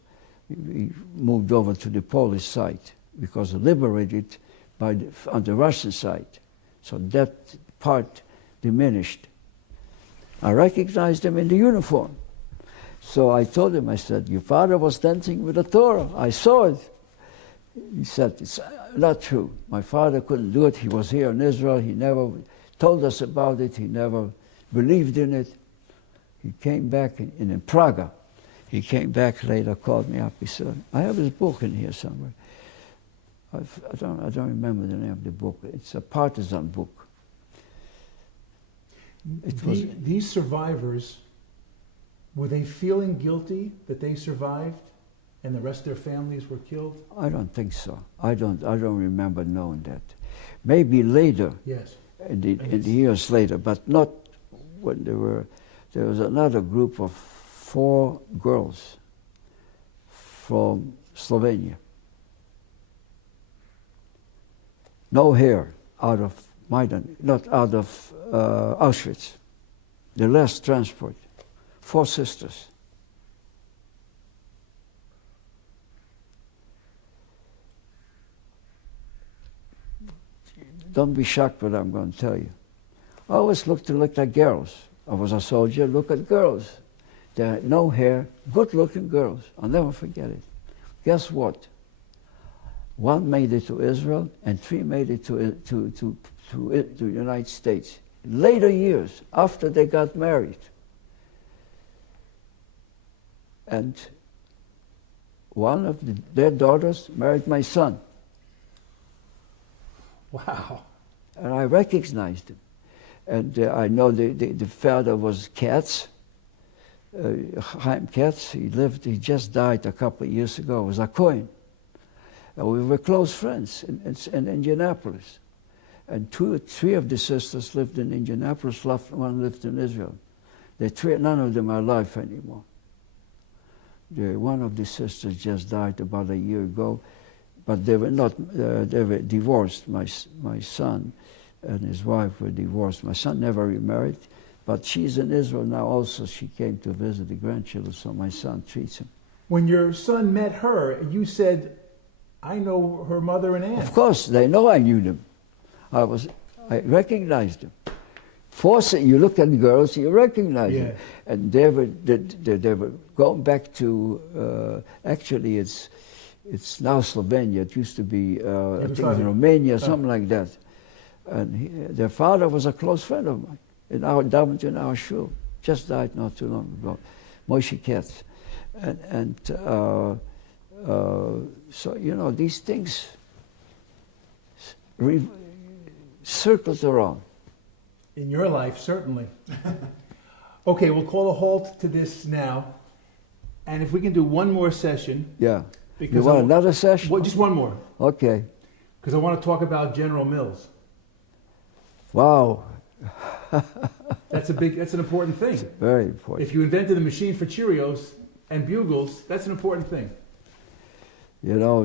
He moved over to the Polish side because liberated on the Russian side. So that part diminished. I recognized him in the uniform. So I told him, I said, your father was dancing with the Torah. I saw it. He said, it's not true. My father couldn't do it. He was here in Israel. He never told us about it. He never believed in it. He came back in Praga. He came back later, called me up. He said, I have his book in here somewhere. I don't remember the name of the book. It's a partisan book. These survivors, were they feeling guilty that they survived and the rest of their families were killed? I don't think so. I don't remember knowing that. Maybe later, yes, in the years later, but not when there was another group of 4 girls from Slovenia. No hair out of Maidan, not out of Auschwitz. The last transport. 4 sisters. Don't be shocked what I'm going to tell you. I always looked like girls. I was a soldier, look at girls. They had no hair, good-looking girls. I'll never forget it. Guess what? 1 made it to Israel, and 3 made it to the United States. Later years, after they got married. And one of their daughters married my son. Wow. And I recognized him. And I know the father was Katz, Chaim Katz. He just died a couple of years ago. He was a Kohen. And we were close friends in Indianapolis. And 2 or 3 of the sisters lived in Indianapolis, one lived in Israel. None of them are alive anymore. One of the sisters just died about a year ago, but they were not, they were divorced. My son and his wife were divorced. My son never remarried, but she's in Israel now also. She came to visit the grandchildren, so my son treats him. When your son met her, you said, I know her mother and aunt. Of course, they know I knew them. I recognized them. You look at girls, you recognize them. And they were going back to, actually it's now Slovenia. It used to be, I think Romania, something like that. And their father was a close friend of mine, down in our shul. Just died not too long ago, Moshe Katz. So, you know, these things circled around. In your life, certainly. Okay, we'll call a halt to this now. And if we can do one more session. Yeah. Because You want another session? Well, just one more. Okay. Because I want to talk about General Mills. Wow. That's an important thing. Very important. If you invented a machine for Cheerios and Bugles, that's an important thing. You know,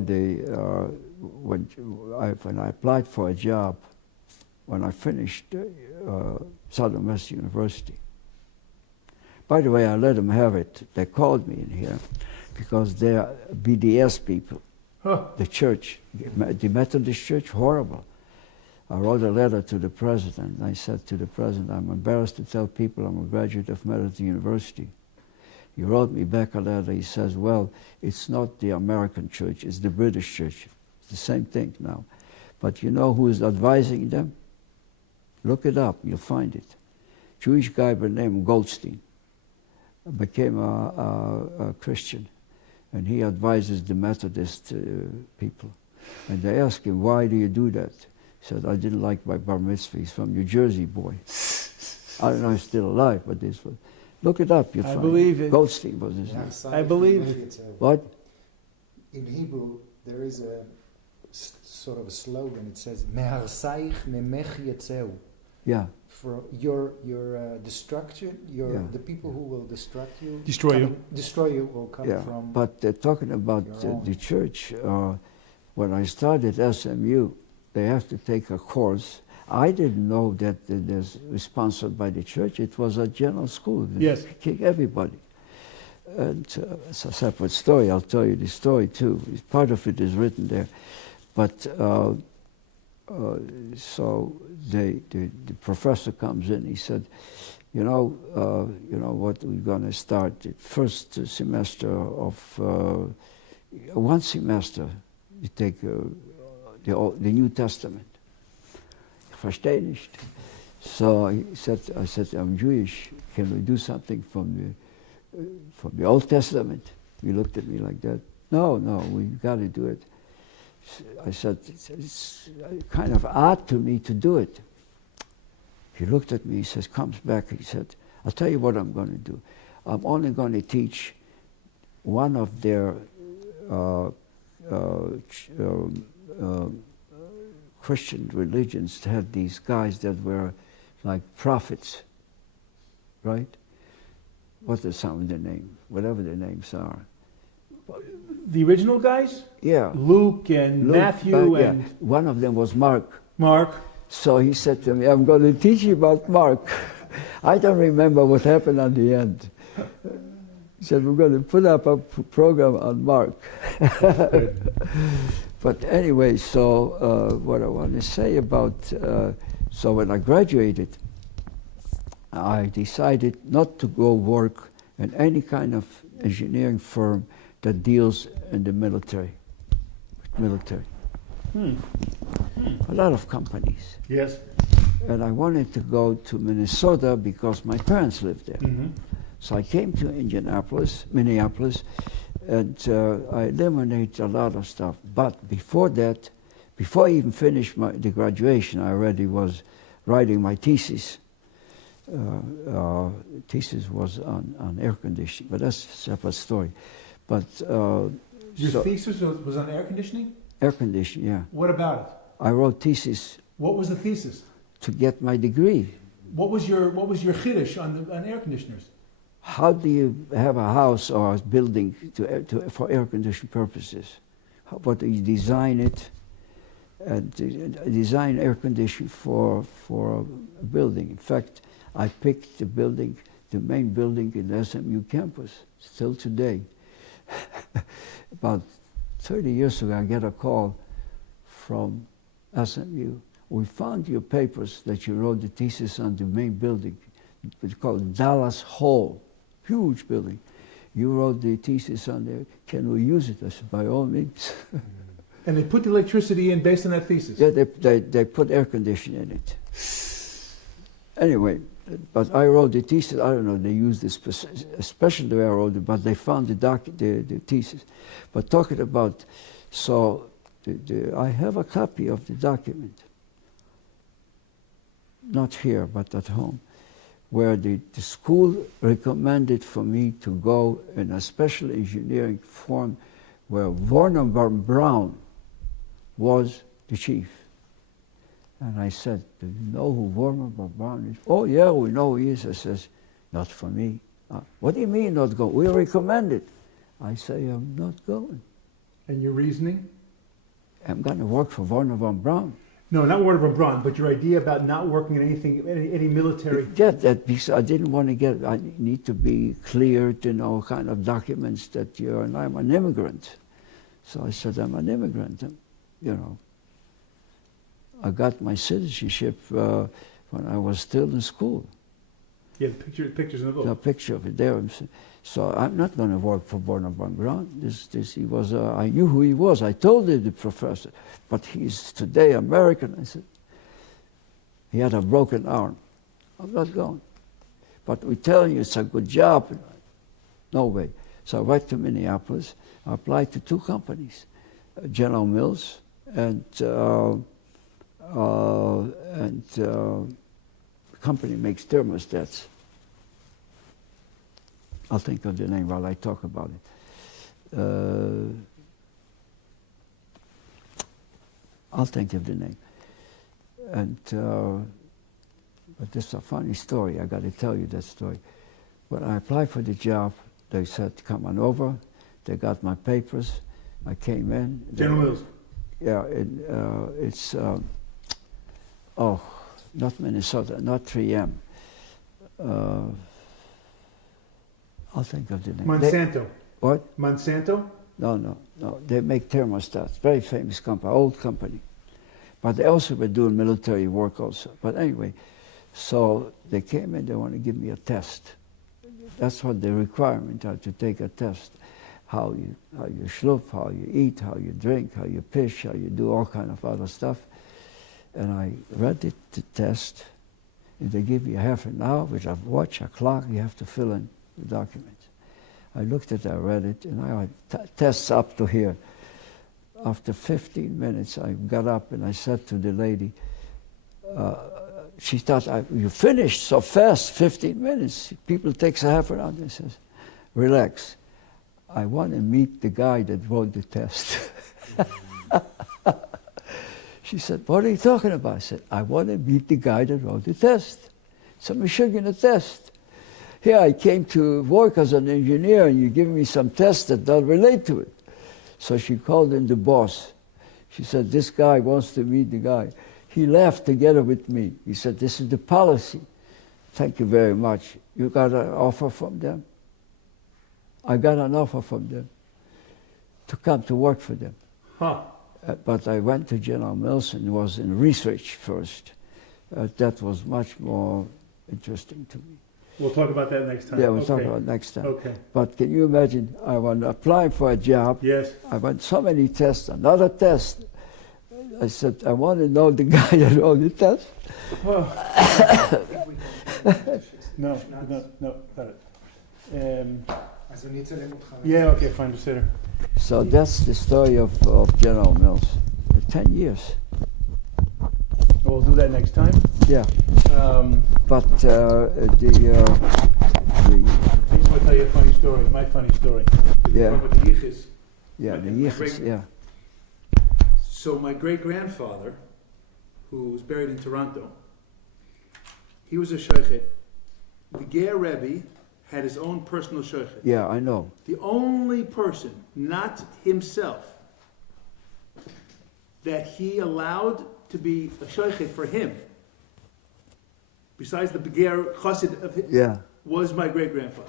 when I applied for a job, when I finished Southern West University. By the way, I let them have it. They called me in here because they are BDS people. Huh. The church, the Methodist Church, horrible. I wrote a letter to the president. I said to the president, I'm embarrassed to tell people I'm a graduate of Methodist University. He wrote me back a letter. He says, well, it's not the American church, it's the British church. It's the same thing now. But you know who is advising them? Look it up, you'll find it. Jewish guy by the name of Goldstein became a Christian, and he advises the Methodist people. And they asked him, why do you do that? He said, I didn't like my bar mitzvah. He's from New Jersey, boy. I don't know if he's still alive, but this was. Look it up, you'll find it. I believe it. Goldstein was his name. I believe it. What? In Hebrew, there is a sort of a slogan. It says, "Meharsaich memech yetzeu." Yeah. For your destruction, Yeah. the people who will destruct you, Destroy you will come Yeah, from. but talking about the church, when I started SMU, they have to take a course. I didn't know that this was sponsored by the church. It was a general school. Yes. Kick everybody. And it's a separate story. I'll tell you the story too. Part of it is written there. But so the professor comes in. He said, you know what, we're going to start the first semester of one semester. You take the New Testament. Verstehe nicht. So I said, I'm Jewish. Can we do something from the Old Testament? He looked at me like that. No, we got to do it. I said, it's kind of odd to me to do it. He looked at me, he says, comes back, he said, I'll tell you what I'm going to do. I'm only going to teach one of their Christian religions had these guys that were like prophets, right? What's the sound of their name? Whatever their names are. The original guys? Yeah. Luke and Matthew and... Yeah. One of them was Mark. Mark. So he said to me, I'm going to teach you about Mark. I don't remember what happened at the end. He said, we're going to put up a program on Mark. But anyway, so what I want to say about, so when I graduated, I decided not to go work in any kind of engineering firm that deals in the military. A lot of companies. Yes. And I wanted to go to Minnesota because my parents lived there. Mm-hmm. So I came to Minneapolis, and I eliminated a lot of stuff. But before that, before I even finished the graduation, I already was writing my thesis. Thesis was on air conditioning, but that's a separate story. But your thesis was on air conditioning? Air conditioning, yeah. What about it? I wrote thesis. What was the thesis? To get my degree. What was your chiddush on air conditioners? How do you have a house or a building for air conditioning purposes? What do you design it? And design air conditioning for a building. In fact, I picked the building, the main building in the SMU campus, still today. About 30 years ago, I get a call from SMU. We found your papers that you wrote the thesis on the main building. It's called Dallas Hall, huge building. You wrote the thesis on there. Can we use it? I said, by all means. And they put the electricity in based on that thesis? Yeah, they put air conditioning in it. Anyway, but I wrote the thesis. I don't know, they used this, especially the way I wrote it, but they found the thesis. But talking about, so I have a copy of the document. not here, but at home, where the school recommended for me to go in a special engineering firm where Warner Brown was the chief. And I said, do you know who Warner Brown is? Oh yeah, we know who he is. I says, not for me. What do you mean not go? We recommend it. I say, I'm not going. And your reasoning? I'm going to work for Warner Brown. No, not Warner Brown, but your idea about not working in anything, any military. Yeah, that because I didn't want to get, I need to be cleared in all kind of documents that you're, and I'm an immigrant. So I said, I'm an immigrant, you know. I got my citizenship when I was still in school. Yeah, pictures in the book. The picture of it there. So I'm not going to work for Warner Brown. He was, I knew who he was. I told the professor, but he's today American. I said, he had a broken arm. I'm not going. But we tell you it's a good job. No way. So I went to Minneapolis. I applied to 2 companies, General Mills and the company makes thermostats. I'll think of the name while I talk about it. I'll think of the name. And but this is a funny story. I got to tell you that story. When I applied for the job, they said, "Come on over." They got my papers. I came in. General Mills. Yeah, it's not Minnesota, not 3M. I'll think of the name. Monsanto. What? Monsanto? No. They make thermostats. Very famous company, old company. But they also were doing military work also. But anyway, so they came in, they want to give me a test. That's what the requirement are, to take a test. How you schlup, how you eat, how you drink, how you piss, how you do all kind of other stuff. And I read it, the test, and they give you half an hour with a watch, a clock, you have to fill in the document. I looked at it, I read it, and I had tests up to here. After 15 minutes, I got up and I said to the lady, she thought, you finished so fast, 15 minutes. People takes a half an hour. She says, relax. I want to meet the guy that wrote the test. She said, what are you talking about? I said, I want to meet the guy that wrote the test. So we should get a test. Here I came to work as an engineer and you give me some tests that don't relate to it. So she called in the boss. She said, this guy wants to meet the guy. He laughed together with me. He said, this is the policy. Thank you very much. You got an offer from them? I got an offer from them to come to work for them. Huh. But I went to General Mills and was in research first. That was much more interesting to me. We'll talk about that next time. Yeah, we'll talk about it next time. Okay. But can you imagine, I went applying for a job. Yes. I went so many tests, another test. I said, I want to know the guy that wrote the test. No, got it. Yeah, okay, fine, just sit there. So that's the story of General Mills. 10 years. We'll do that next time. Yeah. But I just want to tell you a funny story, my funny story. Yeah. About the yichus. yeah, the yichus, yeah. So my great-grandfather, who was buried in Toronto, he was a shochet. The Ger Rebbe had his own personal shochet. Yeah, I know. The only person, not himself, that he allowed to be a shochet for him, besides the Ger Chassid of his, was my great-grandfather.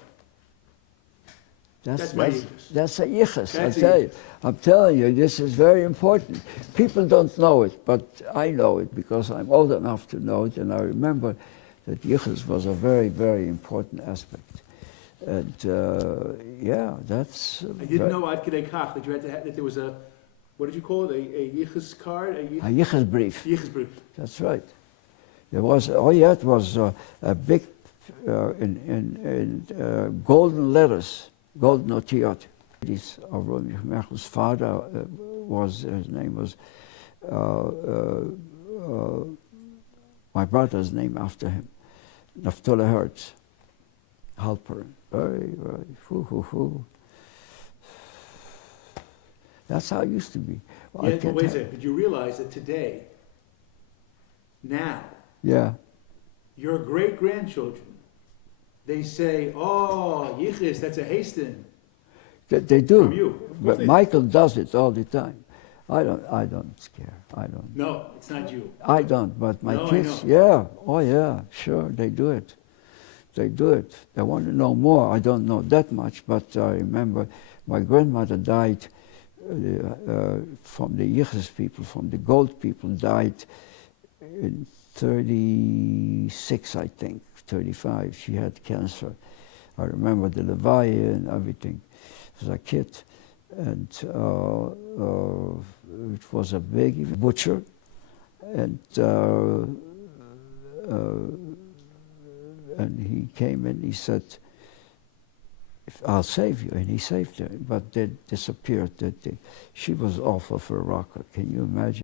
That's my yichus. That's a yichus, That's I tell you. I'm telling you, this is very important. People don't know it, but I know it because I'm old enough to know it, and I remember that yichus was a very, very important aspect. And yeah, that's... I didn't know Ad Kedei Kach that you had to have, that there was a, what did you call it, a yichus card? A yichus brief. Yichus brief. That's right. There was, it was a big, golden letters, golden otiot. This Mechel's father was, his name was My brother's named after him, Naftali Hertz, Halperin. Very, very, That's how it used to be. Well, Yeah, but wait a second. Did you realize that today, now, yeah, your great-grandchildren, they say, oh, Yichis, that's a Hasten. they do. From you. Of course But they Michael does it all the time. I don't scare. I don't. No, it's not you. I don't, but my No, I kids, know. yeah. Oh, yeah, sure, they do it. They do it. They want to know more. I don't know that much, but I remember my grandmother died from the Yichus people, from the gold people, died in 36, I think, 35. She had cancer. I remember the Levi and everything as a kid. And it was a big butcher. And he came and he said, I'll save you. And he saved her. But they disappeared. She was off of her rocker. Can you imagine?